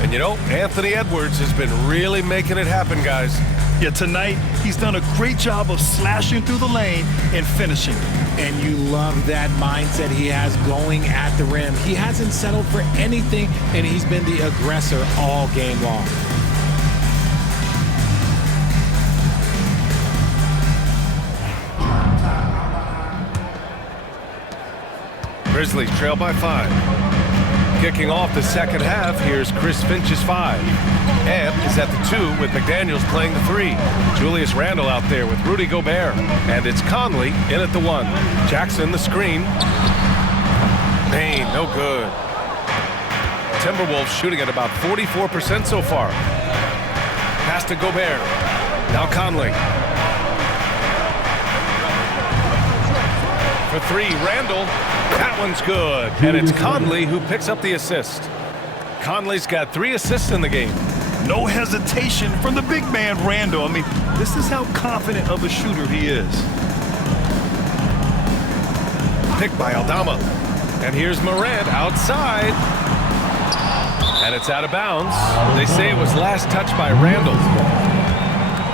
And you know, Anthony Edwards has been really making it happen, guys. Yeah, tonight, he's done a great job of slashing through the lane and finishing. And you love that mindset he has going at the rim. He hasn't settled for anything, and he's been the aggressor all game long. Grizzlies trail by 5. Kicking off the second half, here's Chris Finch's 5. Ant is at the 2 with McDaniels playing the 3. Julius Randle out there with Rudy Gobert. And it's Conley in at the 1. Jackson the screen. Payne, no good. Timberwolves shooting at about 44% so far. Pass to Gobert. Now Conley. For 3, Randle. That one's good. And it's Conley who picks up the assist. Conley's got 3 assists in the game. No hesitation from the big man, Randle. I mean, this is how confident of a shooter he is. Picked by Aldama. And here's Morant outside. And it's out of bounds. They say it was last touched by Randle.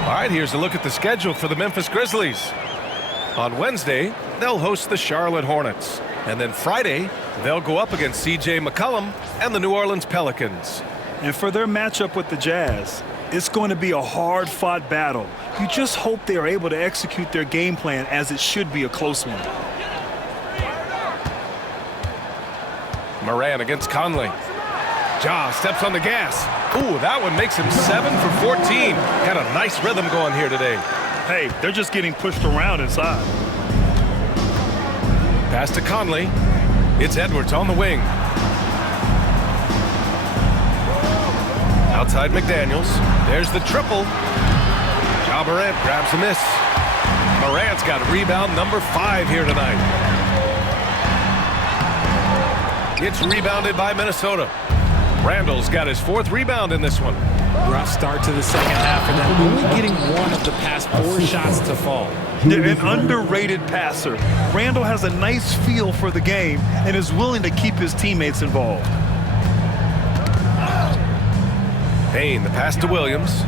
All right, here's a look at the schedule for the Memphis Grizzlies. On Wednesday, they'll host the Charlotte Hornets. And then Friday, they'll go up against C.J. McCollum and the New Orleans Pelicans. And for their matchup with the Jazz, it's going to be a hard-fought battle. You just hope they are able to execute their game plan, as it should be a close one. Morant against Conley. Ja steps on the gas. Ooh, that one makes him 7 for 14. Got a nice rhythm going here today. Hey, they're just getting pushed around inside. Pass to Conley. It's Edwards on the wing. Outside McDaniels. There's the triple. Ja Morant grabs the miss. Morant's got rebound number 5 here tonight. It's rebounded by Minnesota. Randall's got his 4th rebound in this one. Rough start to the second half, and then only getting 1 of the past 4 shots to fall. They're an underrated passer. Randle has a nice feel for the game and is willing to keep his teammates involved. Payne, the pass to Williams.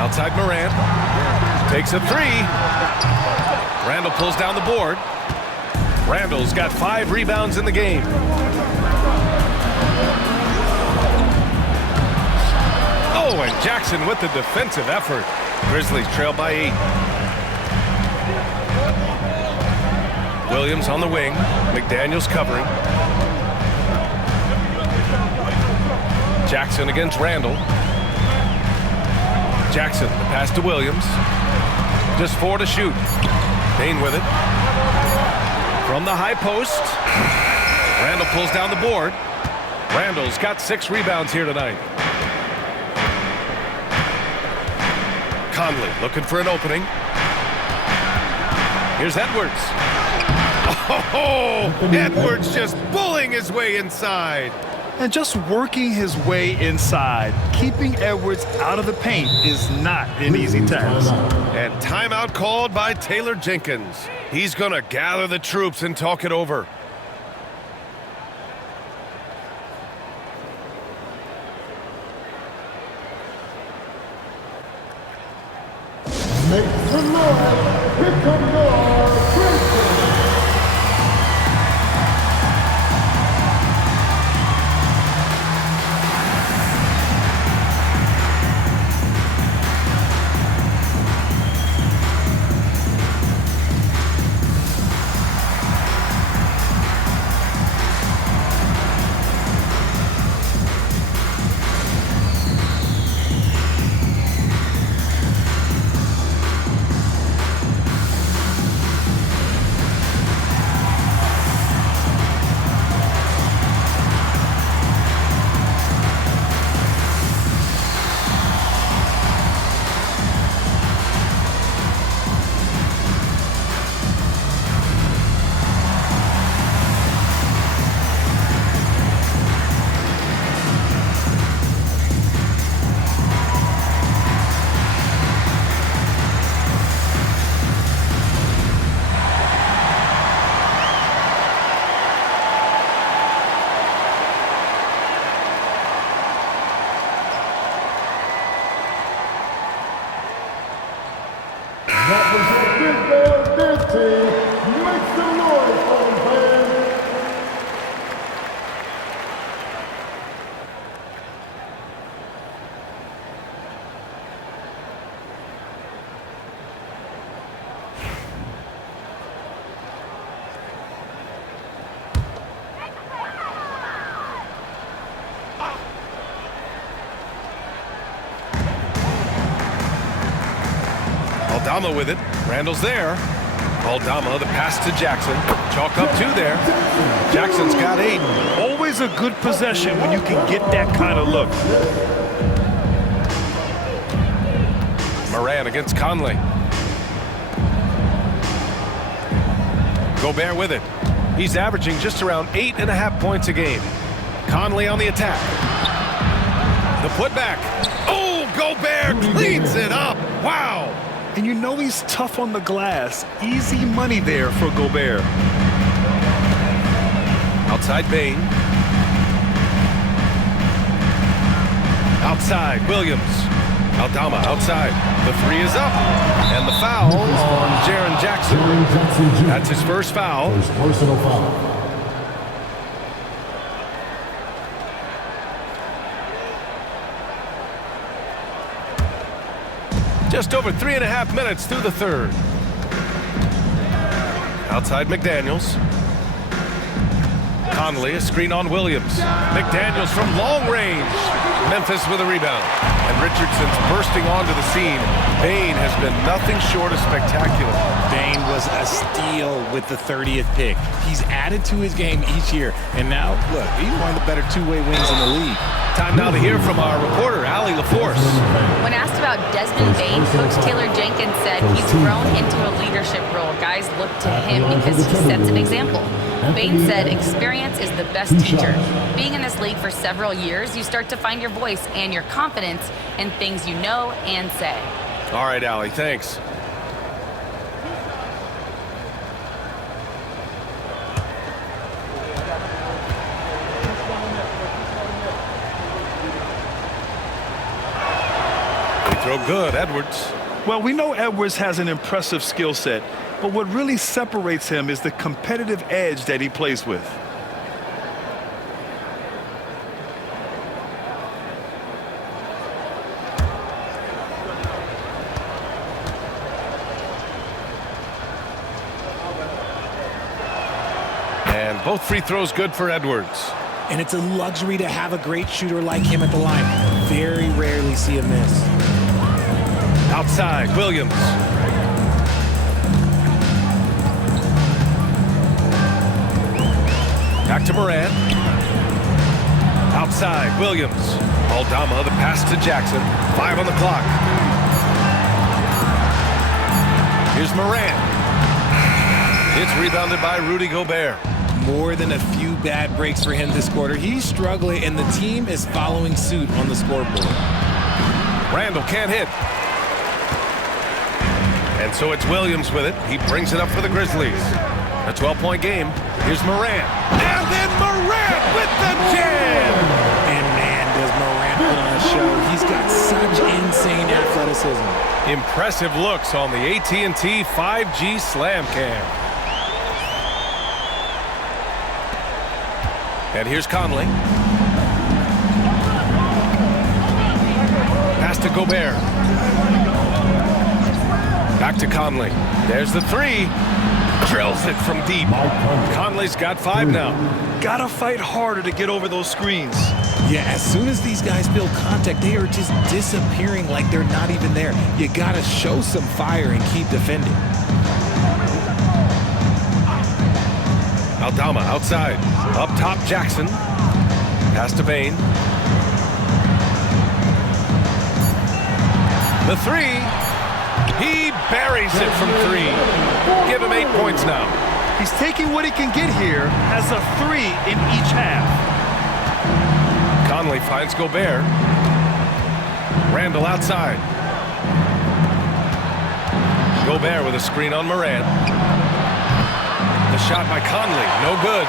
Outside Morant. Takes a 3. Randle pulls down the board. Randle's got 5 rebounds in the game. Oh, and Jackson with the defensive effort. Grizzlies trail by 8. Williams on the wing. McDaniels covering. Jackson against Randle. Jackson, the pass to Williams. Just 4 to shoot. Payne with it. From the high post. Randle pulls down the board. Randle's got 6 rebounds here tonight. Conley looking for an opening. Here's Edwards. Oh, Edwards just bullying his way inside. And just working his way inside, keeping Edwards out of the paint is not an easy task. And timeout called by Taylor Jenkins. He's going to gather the troops and talk it over. Make some noise. Here come your Grizzlies. represent this team. Make some noise for them, fans. Aldama with it. Randall's there. Aldama, the pass to Jackson. Chalk up 2 there. Jackson's got 8. Always a good possession when you can get that kind of look. Moran against Conley. Gobert with it. He's averaging just around 8.5 points a game. Conley on the attack. The putback. Oh, Gobert cleans it up. Wow. And you know he's tough on the glass. Easy money there for Gobert. Outside Bain. Outside Williams. Aldama outside. The 3 is up. And the foul on Jaren Jackson. That's his first foul. First personal foul. Just over 3.5 minutes through the third. Outside McDaniels. Conley, a screen on Williams. McDaniels from long range. Memphis with a rebound. And Richardson's bursting onto the scene. Bain has been nothing short of spectacular. Bain was a steal with the 30th pick. He's added to his game each year. And now, look, he's one of the better two-way wings in the league. Time now to hear from our reporter, Allie LaForce. When asked about Desmond Bain, Coach Taylor Jenkins said he's grown into a leadership role. Guys look to him because he sets an example. Bain said experience is the best teacher. Being in this league for several years, you start to find your voice and your confidence in things you know and say. All right, Allie, thanks. Throw good, Edwards. Well, we know Edwards has an impressive skill set, but what really separates him is the competitive edge that he plays with. And both free throws good for Edwards. And it's a luxury to have a great shooter like him at the line. Very rarely see a miss. Outside, Williams. Back to Moran. Outside, Williams. Aldama, the pass to Jackson. 5 on the clock. Here's Moran. It's rebounded by Rudy Gobert. More than a few bad breaks for him this quarter. He's struggling, and the team is following suit on the scoreboard. Randall can't hit. And so it's Williams with it. He brings it up for the Grizzlies. A 12-point game. Here's Moran. And then Moran with the jam! And man, does Moran put on a show. He's got such insane athleticism. Impressive looks on the AT&T 5G Slam Cam. And here's Conley. Pass to Gobert. Back to Conley. There's the 3. Drills it from deep. Conley's got 5 now. Gotta fight harder to get over those screens. Yeah, as soon as these guys feel contact, they are just disappearing like they're not even there. You gotta show some fire and keep defending. Aldama outside. Up top, Jackson. Pass to Bain. The 3. He buries it from 3. Give him 8 points now. He's taking what he can get here as a 3 in each half. Conley finds Gobert. Randall outside. Gobert with a screen on Moran. The shot by Conley, no good.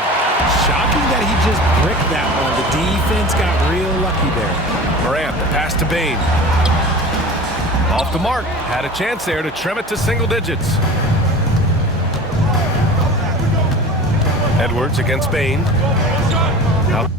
Shocking that he just bricked that one. The defense got real lucky there. Morant, the pass to Bain. Off the mark. Had a chance there to trim it to single digits. Edwards against Bain. Out.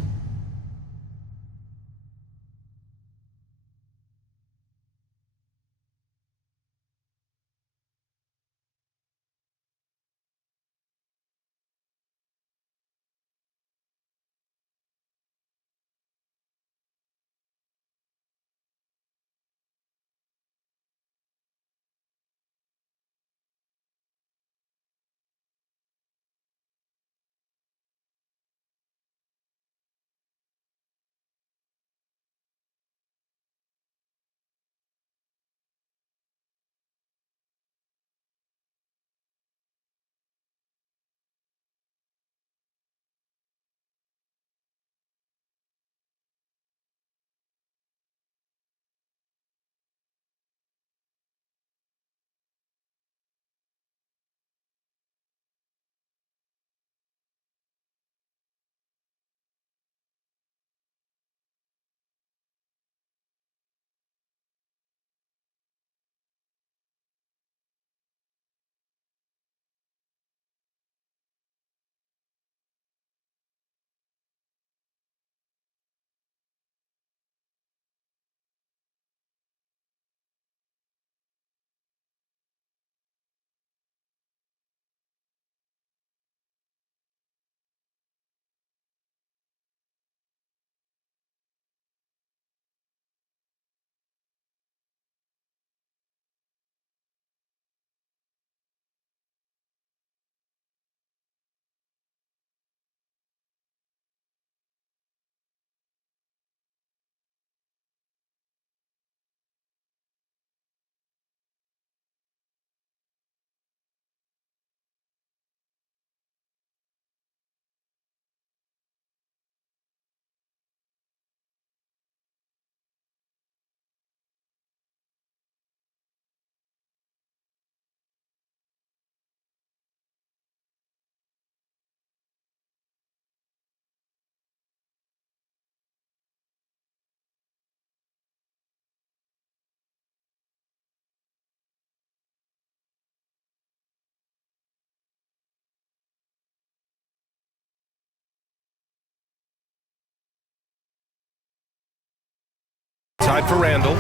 Side for Randall.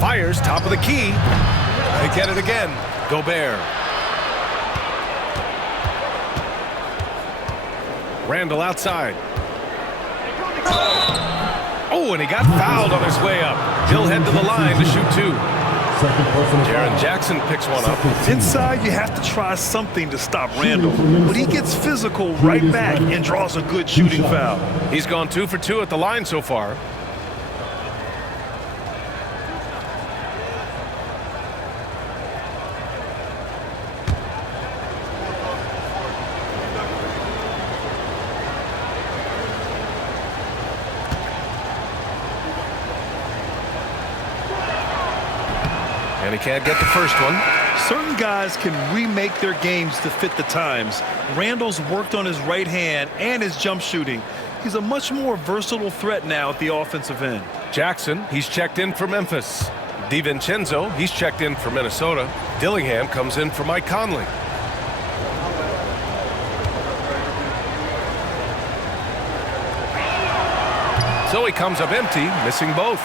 Fires top of the key. They get it again. Gobert. Randall outside. Oh, and he got fouled on his way up. He'll head to the line to shoot two. Jaren Jackson picks one up. Inside, you have to try something to stop Randall. But he gets physical right back and draws a good shooting foul. He's gone 2 for 2 at the line so far. And he can't get the first one. Certain guys can remake their games to fit the times. Randall's worked on his right hand and his jump shooting. He's a much more versatile threat now at the offensive end. Jackson, he's checked in for Memphis. DiVincenzo, he's checked in for Minnesota. Dillingham comes in for Mike Conley. So he comes up empty, missing both.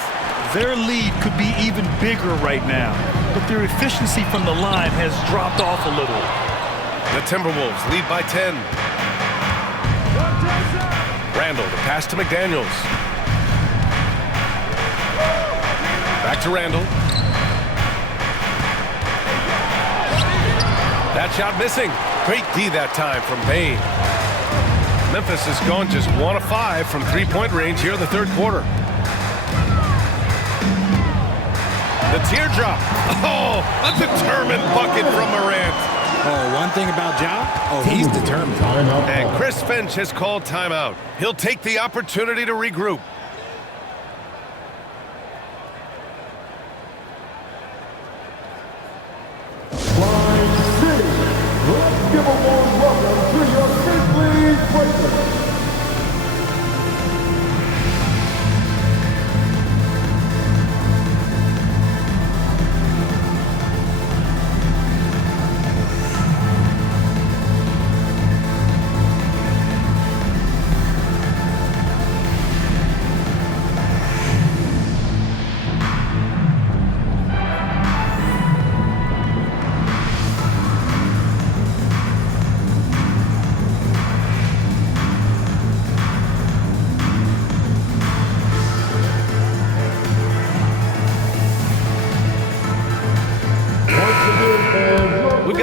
Their lead could be even bigger right now, but their efficiency from the line has dropped off a little. The Timberwolves lead by 10. Randall, the pass to McDaniels. Back to Randall. That shot missing. Great D that time from Bain. Memphis has gone just 1 of 5 from three-point range here in the third quarter. The teardrop. Oh, a determined bucket from Morant. Oh, one thing about Ja, he's determined. And Chris Finch has called timeout. He'll take the opportunity to regroup. Let's give a warm welcome to your Grizzlies Breakers.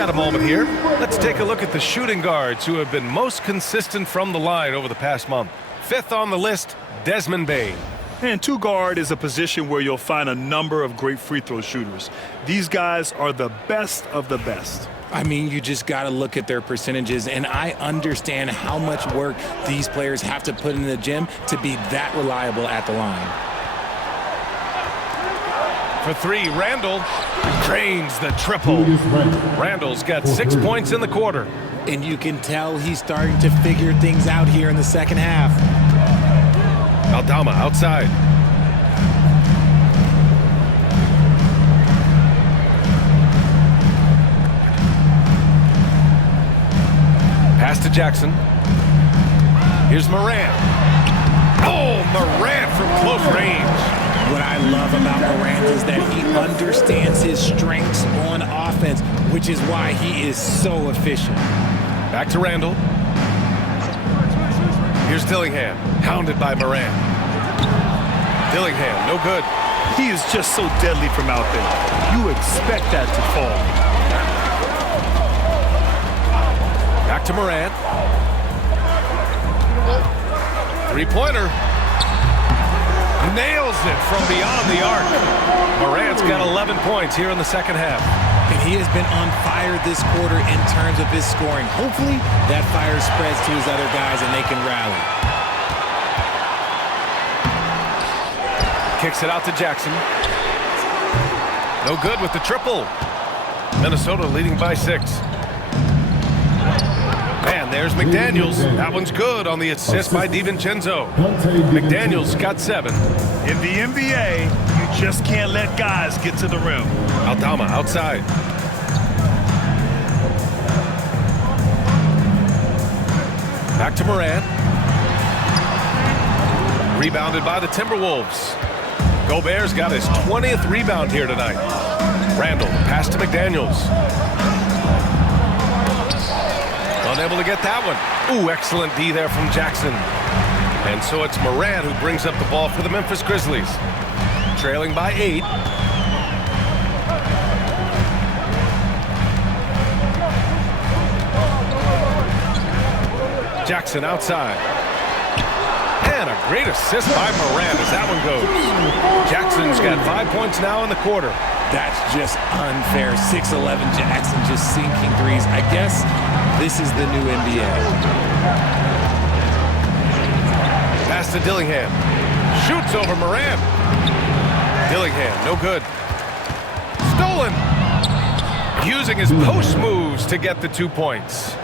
got a moment here. Let's take a look at the shooting guards who have been most consistent from the line over the past month. Fifth on the list, Desmond Bane. And two guard is a position where you'll find a number of great free throw shooters. These guys are the best of the best. I mean, you just got to look at their percentages, and I understand how much work these players have to put in the gym to be that reliable at the line. For three, Randall drains the triple. Randall's got 6 points in the quarter. And you can tell he's starting to figure things out here in the second half. Aldama outside. Pass to Jackson. Here's Morant. Oh, Morant from close range. What I love about Morant is that he understands his strengths on offense, which is why he is so efficient. Back to Randall. Here's Dillingham, hounded by Morant. Dillingham, no good. He is just so deadly from out there. You expect that to fall. Back to Morant. Three-pointer. Nails it from beyond the arc. Morant's got 11 points here in the second half. And he has been on fire this quarter in terms of his scoring. Hopefully, that fire spreads to his other guys and they can rally. Kicks it out to Jackson. No good with the triple. Minnesota leading by 6. And there's McDaniels. That one's good on the assist by DiVincenzo. McDaniels got 7. In the NBA, you just can't let guys get to the rim. Aldama outside. Back to Morant. Rebounded by the Timberwolves. Gobert's got his 20th rebound here tonight. Randall, pass to McDaniels. Unable to get that one. Ooh, excellent D there from Jackson. And so it's Morant who brings up the ball for the Memphis Grizzlies. Trailing by 8. Jackson outside. And a great assist by Morant as that one goes. Jackson's got 5 points now in the quarter. That's just unfair. 6'11" Jackson just sinking threes. I guess this is the new NBA. Pass to Dillingham. Shoots over Morant. Dillingham, no good. Stolen. Using his post moves to get the 2 points.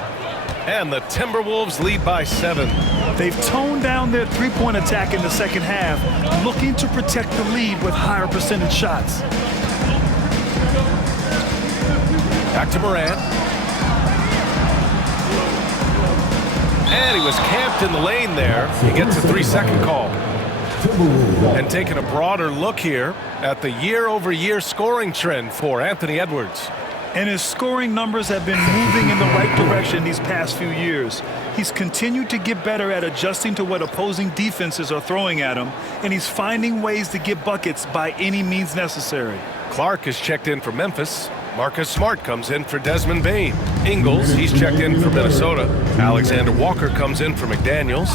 And the Timberwolves lead by 7. They've toned down their three-point attack in the second half, looking to protect the lead with higher percentage shots. Back to Morant. And he was camped in the lane there. He gets a 3-second call. And taking a broader look here at the year-over-year scoring trend for Anthony Edwards. And his scoring numbers have been moving in the right direction these past few years. He's continued to get better at adjusting to what opposing defenses are throwing at him, and he's finding ways to get buckets by any means necessary. Clark is checked in for Memphis. Marcus Smart comes in for Desmond Bane. Ingles, he's checked in for Minnesota. Alexander Walker comes in for McDaniels.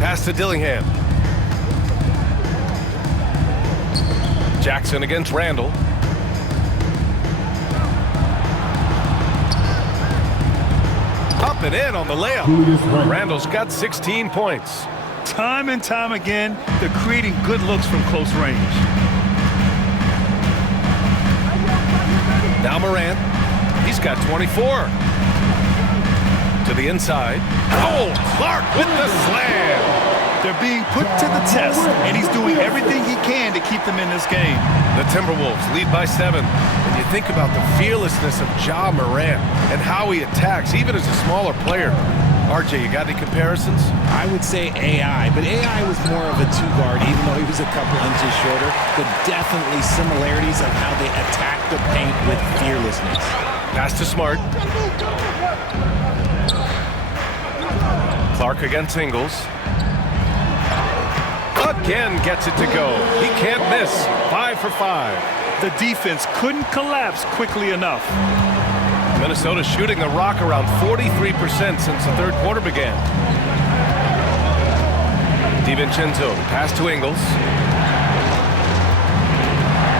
Pass to Dillingham. Jackson against Randall. Up and in on the layup. Randall's got 16 points. Time and time again, they're creating good looks from close range. Now Morant. He's got 24. To the inside. Oh, Clark with the slam. They're being put to the test, and he's doing everything he can to keep them in this game. The Timberwolves lead by 7. And you think about the fearlessness of Ja Morant and how he attacks, even as a smaller player. RJ, you got any comparisons? I would say AI, but AI was more of a 2-guard, even though he was a couple inches shorter. But definitely similarities of how they attack the paint with fearlessness. Pass to Smart. Clark against Ingles. Again gets it to go. He can't miss. 5 for 5. The defense couldn't collapse quickly enough. Minnesota shooting the rock around 43% since the third quarter began. DiVincenzo, pass to Ingles.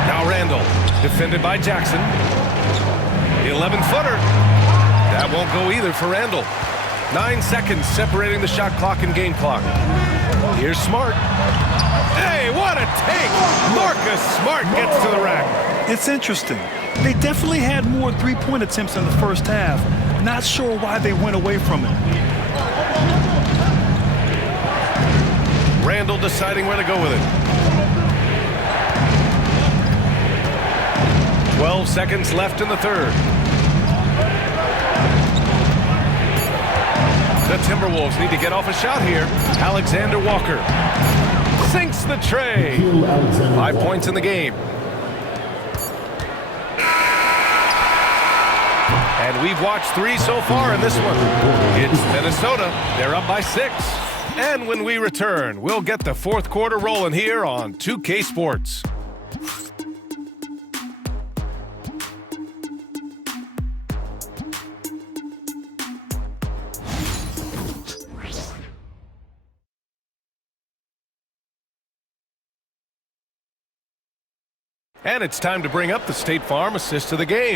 Now Randall, defended by Jackson. The 11-footer. That won't go either for Randall. 9 seconds separating the shot clock and game clock. Here's Smart. Hey, what a take! Marcus Smart gets to the rack. It's interesting. They definitely had more three-point attempts in the first half. Not sure why they went away from it. Randall deciding where to go with it. 12 seconds left in the third. The Timberwolves need to get off a shot here. Alexander Walker sinks the tray. 5 points in the game. And we've watched 3 so far in this one. It's Minnesota. They're up by 6. And when we return, we'll get the fourth quarter rolling here on 2K Sports. And it's time to bring up the State Farm assist to the game.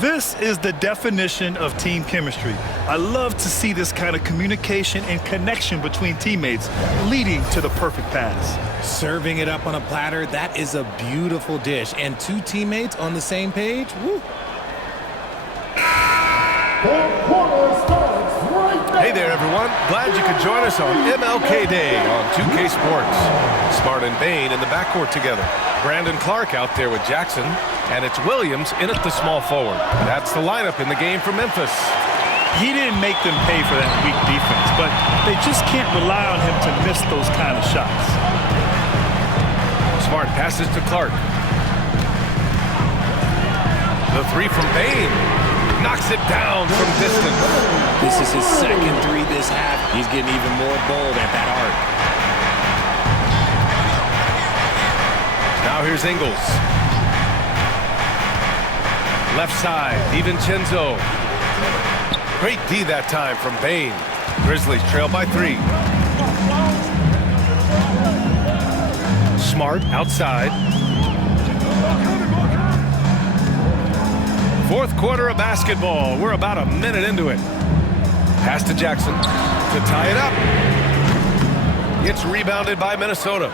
This is the definition of team chemistry. I love to see this kind of communication and connection between teammates leading to the perfect pass. Serving it up on a platter, that is a beautiful dish. And two teammates on the same page, woo. Hey there, everyone. Glad you could join us on MLK Day on 2K Sports. Smart and Bain in the backcourt together. Brandon Clark out there with Jackson. And it's Williams in at the small forward. That's the lineup in the game for Memphis. He didn't make them pay for that weak defense, but they just can't rely on him to miss those kind of shots. Smart passes to Clark. The three from Bain. Knocks it down from distance. This is his second three this half. He's getting even more bold at that arc. Now here's Ingles. Left side, DiVincenzo. Great D that time from Bain. Grizzlies trail by 3. Smart outside. Fourth quarter of basketball. We're about a minute into it. Pass to Jackson to tie it up. It's rebounded by Minnesota.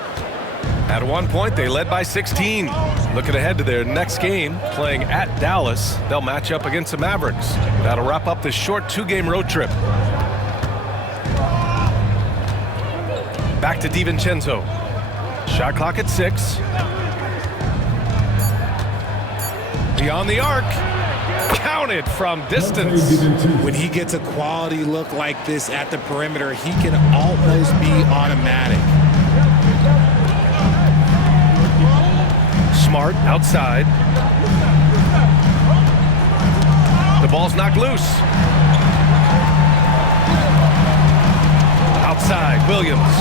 At one point, they led by 16. Looking ahead to their next game, playing at Dallas. They'll match up against the Mavericks. That'll wrap up this short 2-game road trip. Back to DiVincenzo. Shot clock at 6. Beyond the arc. Counted from distance. When he gets a quality look like this at the perimeter, he can almost be automatic. Smart outside. The ball's knocked loose. Outside, Williams.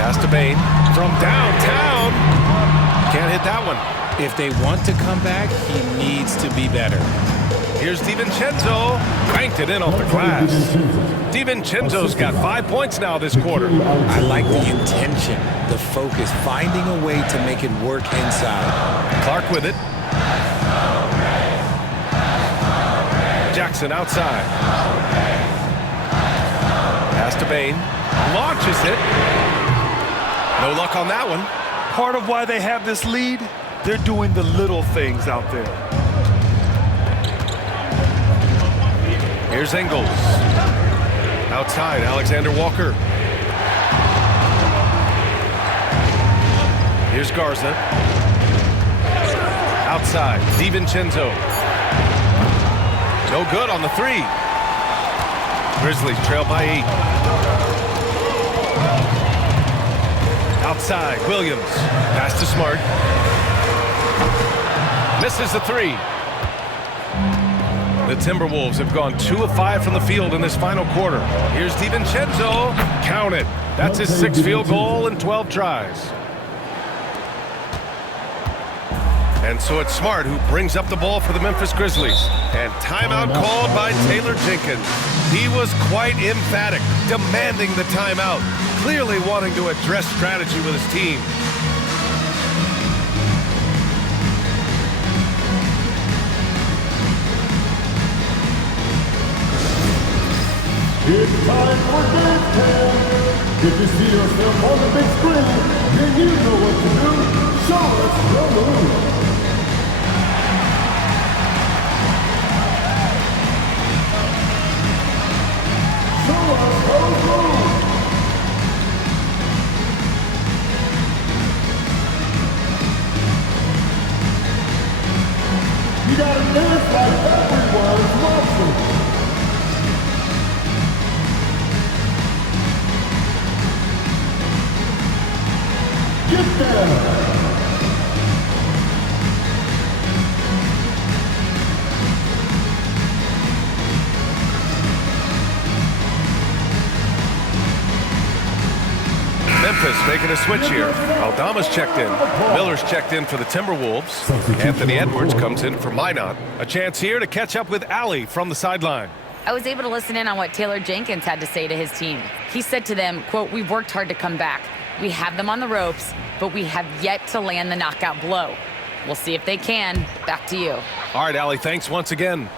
Pass to Bain from downtown. Can't hit that one. If they want to come back, he needs to be better. Here's DiVincenzo. Cranked it in off the glass. DiVincenzo's got 5 points now this quarter. I like the intention, the focus, finding a way to make it work inside. Clark with it. Jackson outside. Pass to Bain. Launches it. No luck on that one. Part of why they have this lead, they're doing the little things out there. Here's Ingles. Outside, Alexander Walker. Here's Garza. Outside, DiVincenzo. No good on the 3. Grizzlies trail by 8. Outside, Williams. Pass to Smart. Misses the 3. The Timberwolves have gone 2 of 5 from the field in this final quarter. Here's DiVincenzo. Count it. That's his 6th field goal in 12 tries. And so it's Smart who brings up the ball for the Memphis Grizzlies. And timeout called by Taylor Jenkins. He was quite emphatic, demanding the timeout, clearly wanting to address strategy with his team. It's time for dance cam. If you see yourself on the big screen, then you know what to do. Show us your move. Show us your move. You gotta dance like everyone's watching. Get there! Memphis making a switch here. Aldama's checked in. Miller's checked in for the Timberwolves. Anthony Edwards comes in for Minot. A chance here to catch up with Allie from the sideline. I was able to listen in on what Taylor Jenkins had to say to his team. He said to them, quote, "We've worked hard to come back. We have them on the ropes, but we have yet to land the knockout blow. We'll see if they can." Back to you. All right, Allie, thanks once again.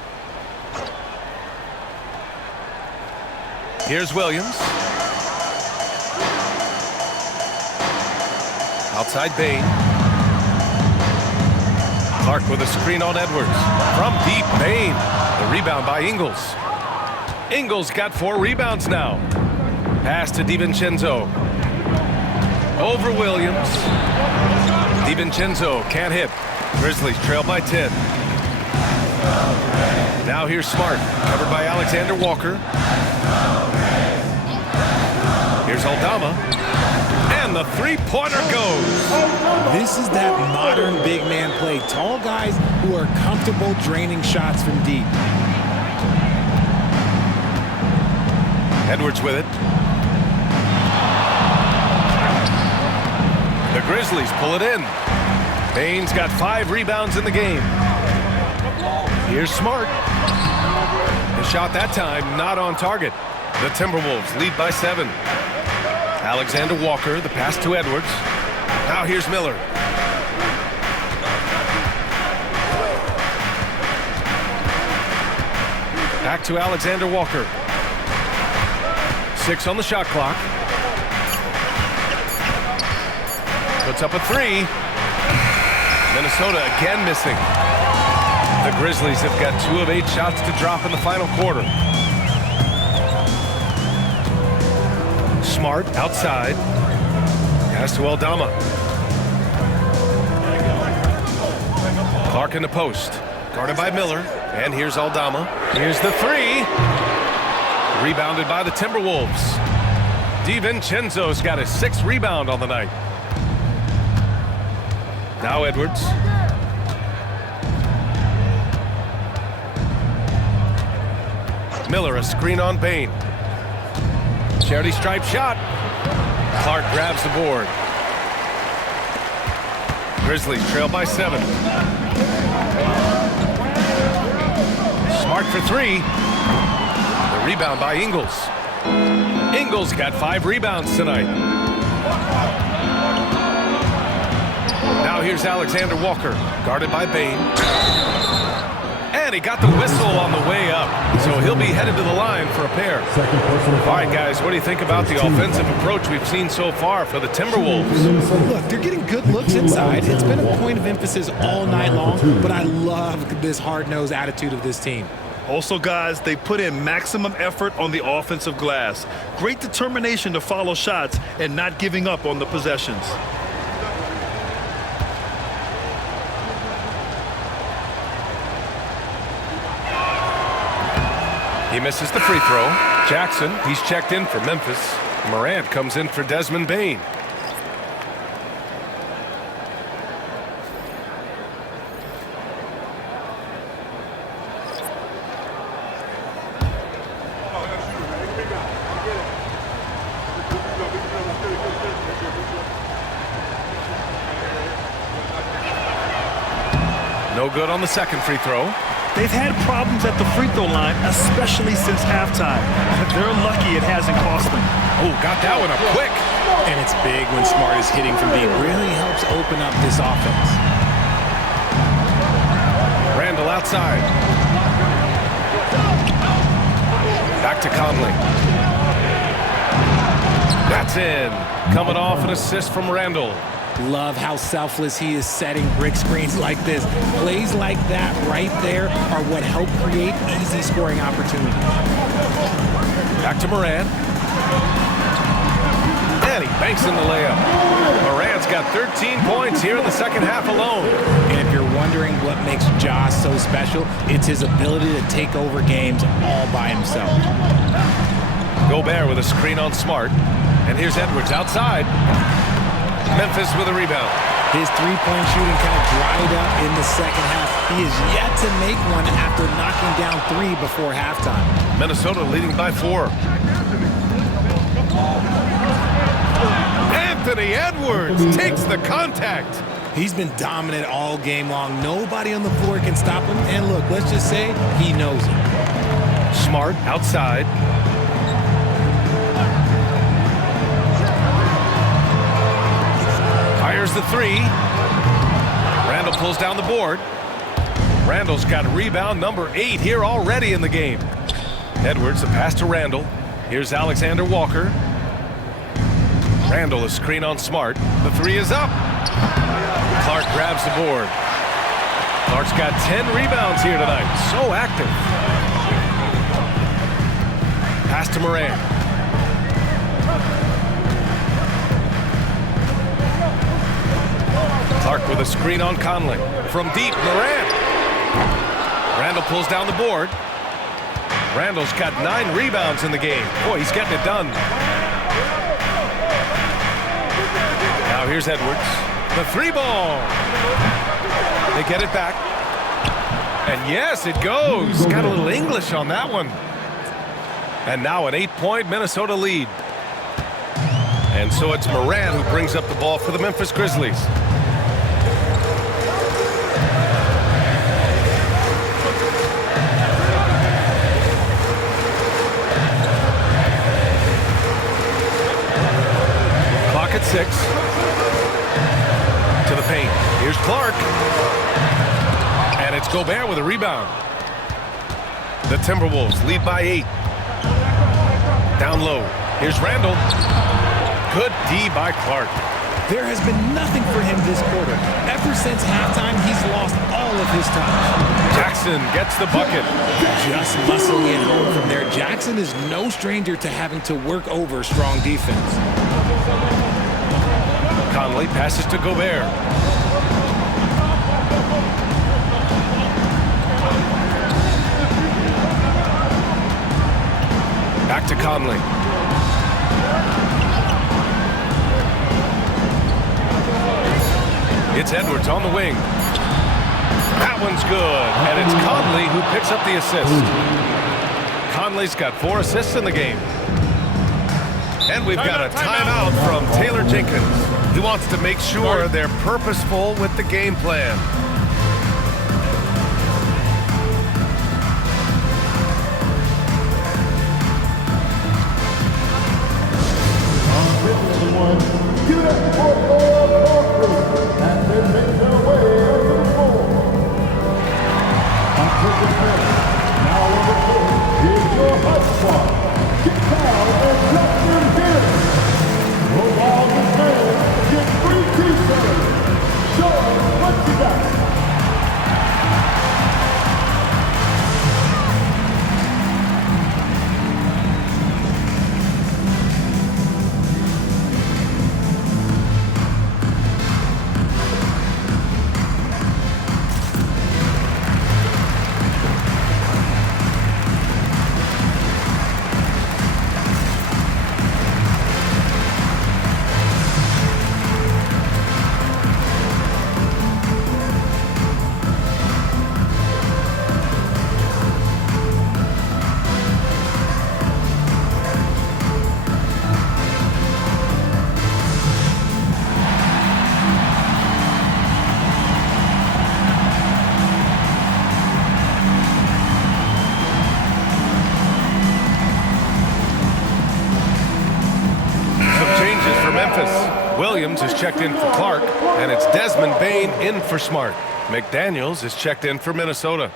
Here's Williams. Outside Bain. Clark with a screen on Edwards. From deep, Bain. The rebound by Ingles. Ingles got 4 rebounds now. Pass to DiVincenzo. Over Williams. DiVincenzo can't hit. Grizzlies trail by 10. Now here's Smart, covered by Alexander Walker. Here's Aldama. And the three-pointer goes. This is that modern big man play. Tall guys who are comfortable draining shots from deep. Edwards with it. The Grizzlies pull it in. Bain's got 5 rebounds in the game. Here's Smart. The shot that time not on target. The Timberwolves lead by 7. Alexander Walker, the pass to Edwards. Now here's Miller. Back to Alexander Walker. 6 on the shot clock. Puts up a 3. Minnesota again missing. The Grizzlies have got 2 of 8 shots to drop in the final quarter. Smart outside. Pass to Aldama. Clark in the post. Guarded by Miller. And here's Aldama. Here's the 3. Rebounded by the Timberwolves. DiVincenzo's got his 6th rebound on the night. Now Edwards. Miller, a screen on Bain. Charity stripe shot. Clark grabs the board. Grizzlies trail by 7. Smart for 3. The rebound by Ingles. Ingles got 5 rebounds tonight. Now here's Alexander Walker, guarded by Bain. And he got the whistle on the way up, so he'll be headed to the line for a pair. All right, guys, what do you think about the offensive approach we've seen so far for the Timberwolves? Look, they're getting good looks inside. It's been a point of emphasis all night long, but I love this hard-nosed attitude of this team. Also, guys, they put in maximum effort on the offensive glass. Great determination to follow shots and not giving up on the possessions. He misses the free throw. Jackson, he's checked in for Memphis. Morant comes in for Desmond Bain. No good on the second free throw. They've had problems at the free throw line, especially since halftime. They're lucky it hasn't cost them. Oh, got that one up quick. And it's big when Smart is hitting from deep. Really helps open up this offense. Randall outside. Back to Conley. That's in. Coming off an assist from Randall. Love how selfless he is setting brick screens like this. Plays like that right there are what help create easy scoring opportunities. Back to Morant. And he banks in the layup. Morant's got 13 points here in the second half alone. And if you're wondering what makes Josh so special, it's his ability to take over games all by himself. Gobert with a screen on Smart. And here's Edwards outside. Memphis with a rebound. His three-point shooting kind of dried up in the second half. He is yet to make one after knocking down 3 before halftime. Minnesota leading by 4. Anthony Edwards takes the contact. He's been dominant all game long. Nobody on the floor can stop him. And look, let's just say he knows it. Smart outside. Fires the 3. Randall pulls down the board. Randall's got rebound number 8 here already in the game. Edwards, the pass to Randall. Here's Alexander Walker. Randall, a screen on Smart. The 3 is up. Clark grabs the board. Clark's got 10 rebounds here tonight. So active. Pass to Morant. Clark with a screen on Conley. From deep, Morant. Randall pulls down the board. Randall's got 9 rebounds in the game. Boy, he's getting it done. Now here's Edwards. The 3-ball. They get it back. And yes, it goes. Got a little English on that one. And now an 8-point Minnesota lead. And so it's Morant who brings up the ball for the Memphis Grizzlies. Clock at 6. To the paint. Here's Clark. And it's Gobert with a rebound. The Timberwolves lead by 8. Down low. Here's Randall. Good D by Clark. There has been nothing for him this quarter. Ever since halftime, he's lost all of his time. Jackson gets the bucket. Just muscling it home from there. Jackson is no stranger to having to work over strong defense. Conley passes to Gobert. Back to Conley. It's Edwards on the wing. That one's good. And it's Conley who picks up the assist. Conley's got 4 assists in the game. And we've got a timeout from Taylor Jenkins. He wants to make sure they're purposeful with the game plan. Williams is checked in for Clark, and it's Desmond Bane in for Smart. McDaniels is checked in for Minnesota.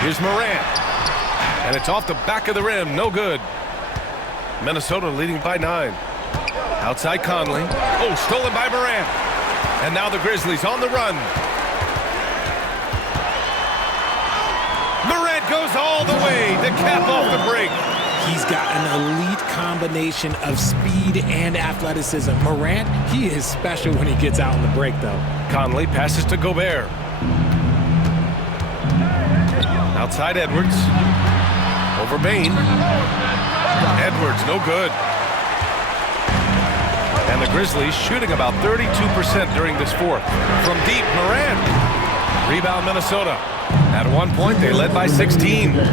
Here's Morant. And it's off the back of the rim. No good. Minnesota leading by 9. Outside Conley. Oh, stolen by Morant. And now the Grizzlies on the run. Morant goes all the way to cap off the break. He's got an elite combination of speed and athleticism. Morant, he is special when he gets out on the break, though. Conley passes to Gobert. Outside Edwards. Over Bane. Edwards, no good. And the Grizzlies shooting about 32% during this fourth. From deep, Morant. Rebound, Minnesota. At one point, they led by 16. And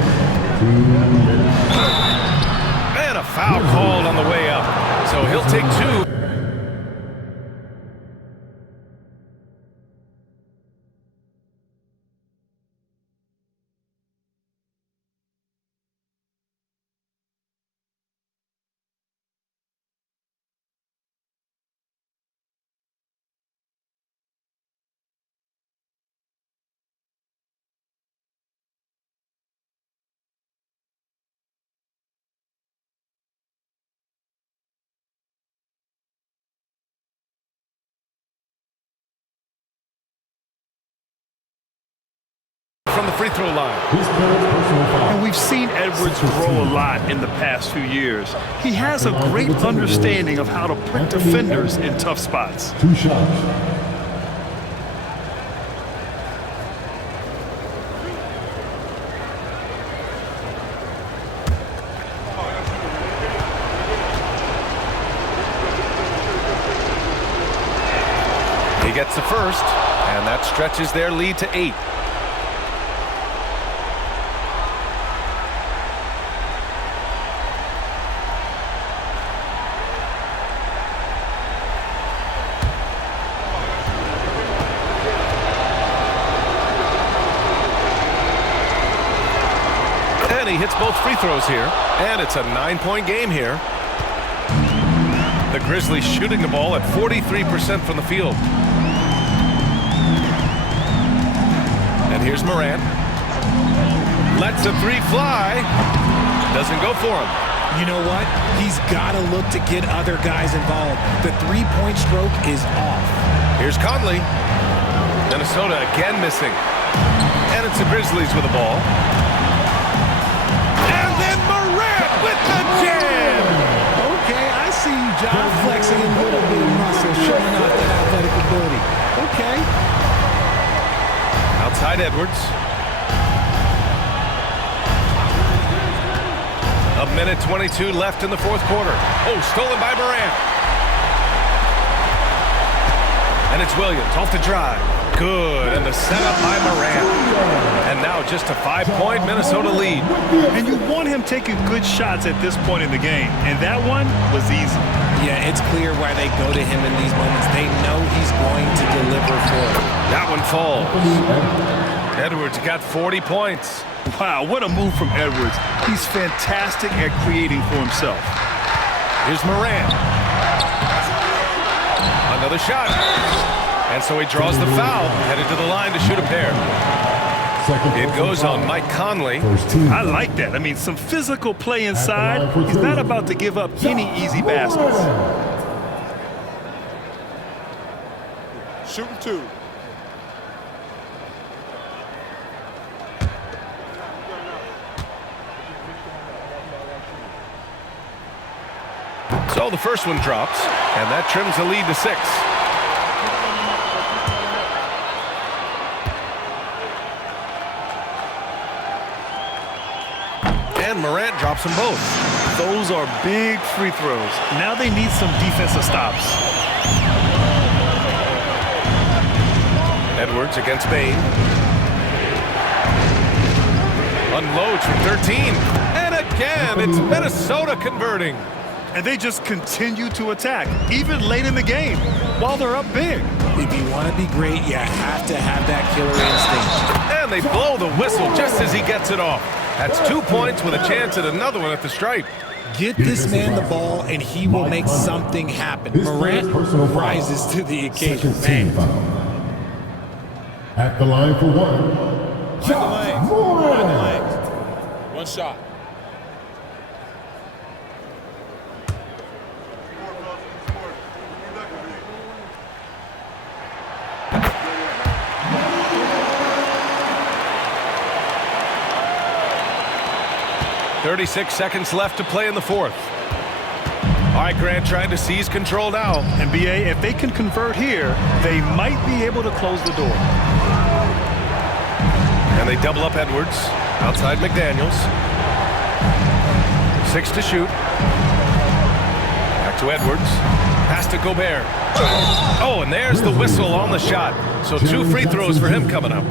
a foul called on the way up. So he'll take 2. free throw line. And we've seen Edwards grow a lot in the past few years. He has a great understanding of how to put defenders in tough spots. 2 shots. He gets the first, and that stretches their lead to 8. And he hits both free throws here, and it's a 9-point game here. The Grizzlies shooting the ball at 43% from the field. And here's Morant. Lets a 3 fly. Doesn't go for him. You know what? He's got to look to get other guys involved. The three-point stroke is off. Here's Conley. Minnesota again missing. And it's the Grizzlies with the ball. And then Morant with the jam! Okay, I see you, John, flexing a little bit of muscle, showing off that athletic ability. Okay. Outside Edwards. A minute 22 left in the fourth quarter. Oh, stolen by Morant. And it's Williams off the drive. Good, and the setup by Morant. And now just a 5-point Minnesota lead. And you want him taking good shots at this point in the game, and that one was easy. Yeah, it's clear why they go to him in these moments. They know he's going to deliver for them. That one falls. Edwards got 40 points. Wow, what a move from Edwards. He's fantastic at creating for himself. Here's Morant. Another shot. And so he draws the foul, headed to the line to shoot a pair. It goes on Mike Conley. I like that. I mean, some physical play inside. He's not about to give up any easy baskets. Shooting 2. So the first one drops, and that trims the lead to 6. And Morant drops them both. Those are big free throws. Now they need some defensive stops. Edwards against Bain. Unloads from 13. And again, it's Minnesota converting. And they just continue to attack, even late in the game, while they're up big. If you want to be great, you have to have that killer instinct. And they blow the whistle just as he gets it off. That's 2 points with a chance at another one at the stripe. Get this man the ball, and he will make something happen. Morant rises to the occasion. Second team foul. At the line for 1. Morant. One shot. .36 seconds left to play in the fourth. All right, Grant trying to seize control now. NBA, if they can convert here, they might be able to close the door. And they double up Edwards. Outside McDaniels. 6 to shoot. Back to Edwards. Pass to Gobert. Oh, and there's the whistle on the shot. So 2 free throws for him coming up.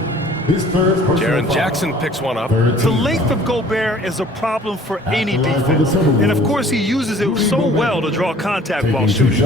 Jaren Jackson picks one up. The length of Gobert is a problem for any defense. And of course, he uses it so well to draw contact while shooting.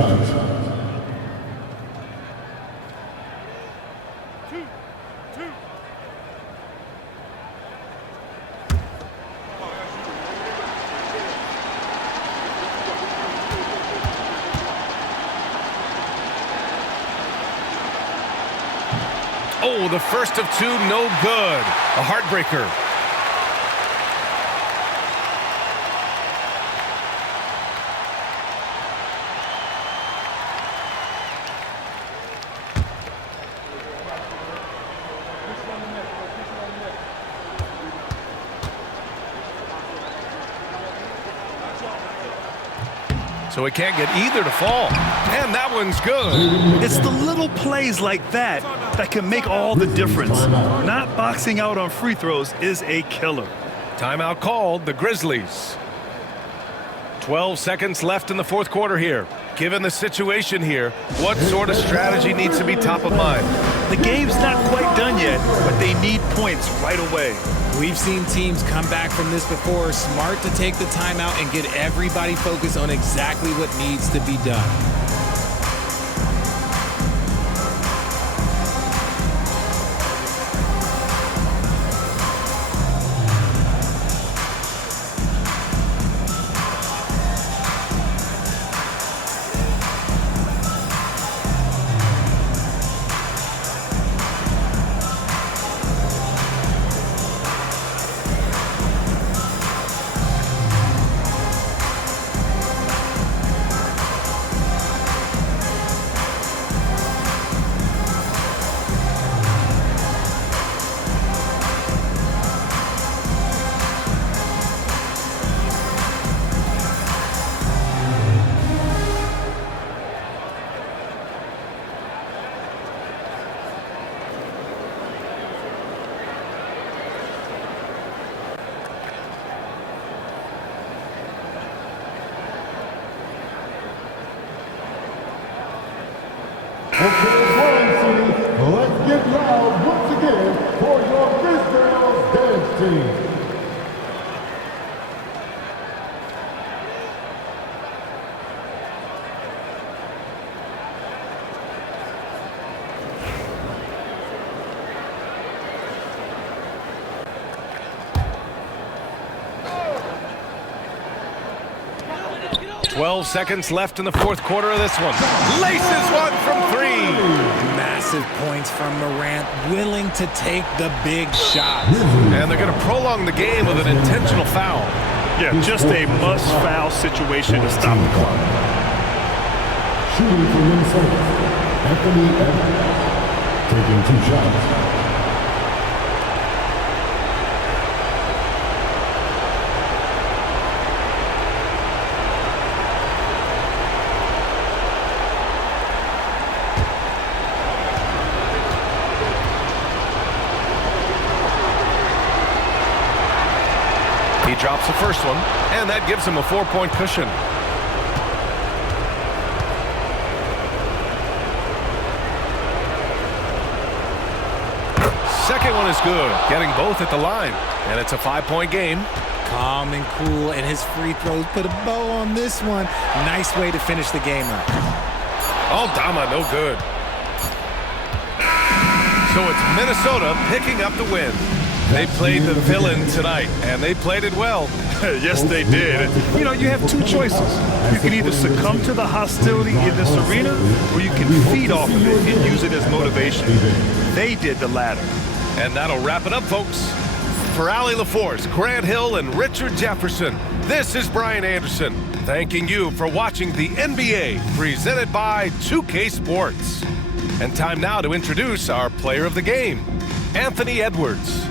Oh, the first of 2, no good. A heartbreaker. so he can't get either to fall. And that one's good. It's the little plays like that that can make all the difference. Not boxing out on free throws is a killer. Timeout called, the Grizzlies. 12 seconds left in the fourth quarter here. Given the situation here, what sort of strategy needs to be top of mind? The game's not quite done yet, but they need points right away. We've seen teams come back from this before. Smart to take the timeout and get everybody focused on exactly what needs to be done. 12 seconds left in the fourth quarter of this one. Laces one from three. Massive points from Morant, willing to take the big shot. And they're going to prolong the game with an intentional foul. Yeah, just a must-foul situation to stop the clock. Shooting for Minnesota, Anthony Edwards, taking 2 shots. He drops the first one, and that gives him a 4-point cushion. Second one is good, getting both at the line, and it's a 5-point game. Calm and cool, and his free throws put a bow on this one. Nice way to finish the game up. Aldama, no good. So it's Minnesota picking up the win. They played the villain tonight, and they played it well. Yes, they did. You know, you have 2 choices. You can either succumb to the hostility in this arena, or you can feed off of it and use it as motivation. They did the latter. And that'll wrap it up, folks. For Allie LaForce, Grant Hill, and Richard Jefferson, this is Brian Anderson, thanking you for watching the NBA, presented by 2K Sports. And time now to introduce our player of the game, Anthony Edwards.